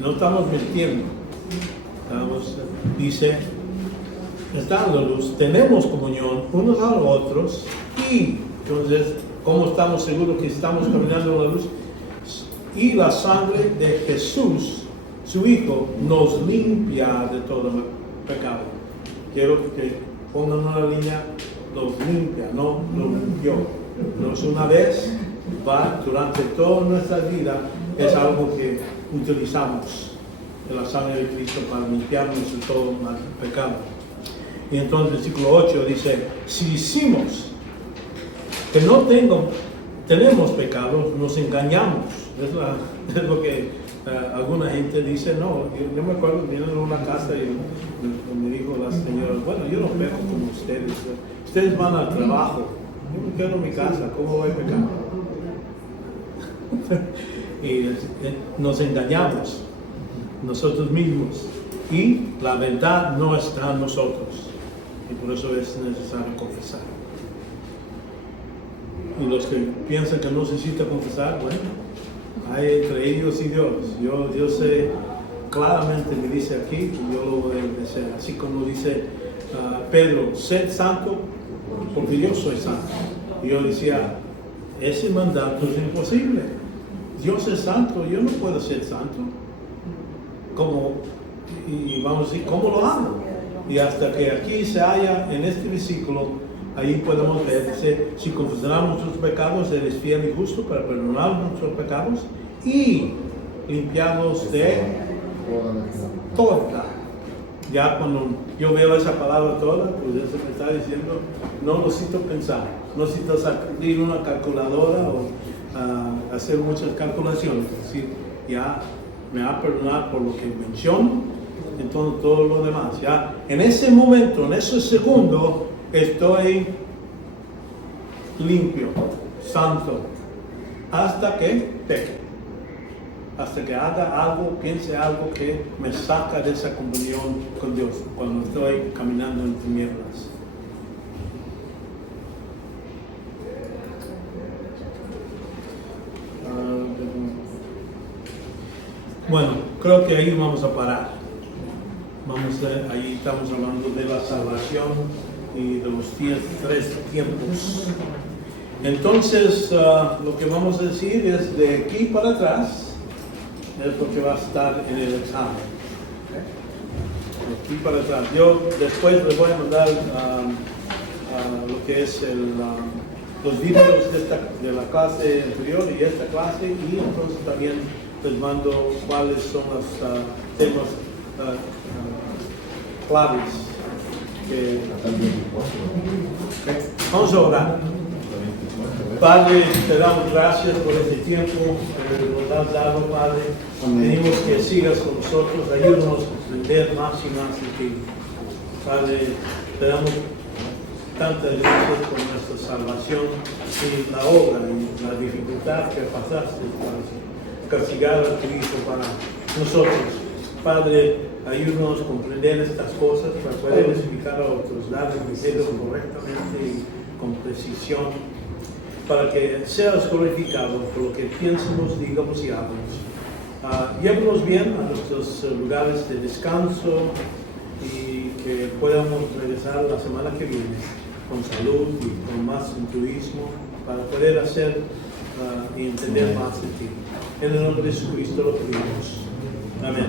no estamos mintiendo. Dice, está en la luz, tenemos comunión unos a los otros, y entonces, ¿cómo estamos seguros que estamos caminando en la luz? Y la sangre de Jesús, su Hijo, nos limpia de todo pecado. Quiero que pongan una línea, nos limpia, no nos limpió. No es una vez, va durante toda nuestra vida, es algo que utilizamos de la sangre de Cristo para limpiarnos de todo pecado. Y entonces el versículo 8 dice, si decimos que no tenemos pecados, nos engañamos. Es lo que alguna gente dice. No, yo me acuerdo viniendo en una casa y me dijo la señora, bueno, yo no peco como ustedes. Ustedes van al trabajo, yo me quedo en mi casa, ¿cómo voy a pecar? Y nos engañamos nosotros mismos y la verdad no está en nosotros, y por eso es necesario confesar. Y los que piensan que no necesita confesar, bueno, hay entre ellos y Dios. Yo sé claramente, me dice aquí, y yo lo voy a obedecer, así como dice Pedro, sed santo porque yo soy santo. Y yo decía, ese mandato es imposible. Dios es santo, yo no puedo ser santo. Y vamos a decir, ¿cómo lo hago? Y hasta que aquí se halla en este versículo, ahí podemos ver, dice, si confesamos nuestros pecados, Él es fiel y justo para perdonar nuestros pecados y limpiarnos de toda. Ya cuando yo veo esa palabra toda, pues eso me está diciendo, no necesito pensar, no necesito salir una calculadora o hacer muchas calculaciones. Es decir, ya me va a perdonar por lo que menciono, entonces todo lo demás. Ya en ese momento, en ese segundo, estoy limpio, santo, hasta que peque. Hasta que haga algo, piense algo que me saca de esa comunión con Dios, cuando estoy caminando en tinieblas. Bueno, creo que ahí vamos a parar. Ahí estamos hablando de la salvación y de los 3 tiempos. Entonces, lo que vamos a decir es de aquí para atrás. Es lo que va a estar en el examen. Aquí para atrás. Yo después les voy a mandar lo que es los vídeos de la clase anterior y esta clase, y entonces también les mando cuáles son los temas claves. Vamos a orar. Padre, te damos gracias por este tiempo que nos has dado, Padre. Pedimos que sigas con nosotros, ayúdanos a aprender más y más de ti. Padre, te damos tantas gracias por nuestra salvación y la obra y la dificultad que pasaste para castigar a tu Hijo para nosotros. Padre, ayúdanos a comprender estas cosas para poder explicar a otros, dar el mensaje correctamente y con precisión, para que seas glorificado por lo que piensemos, digamos y hagamos. Llévanos bien a nuestros lugares de descanso y que podamos regresar la semana que viene con salud y con más entusiasmo para poder hacer y entender más de ti. En el nombre de Jesucristo lo pedimos. Amén.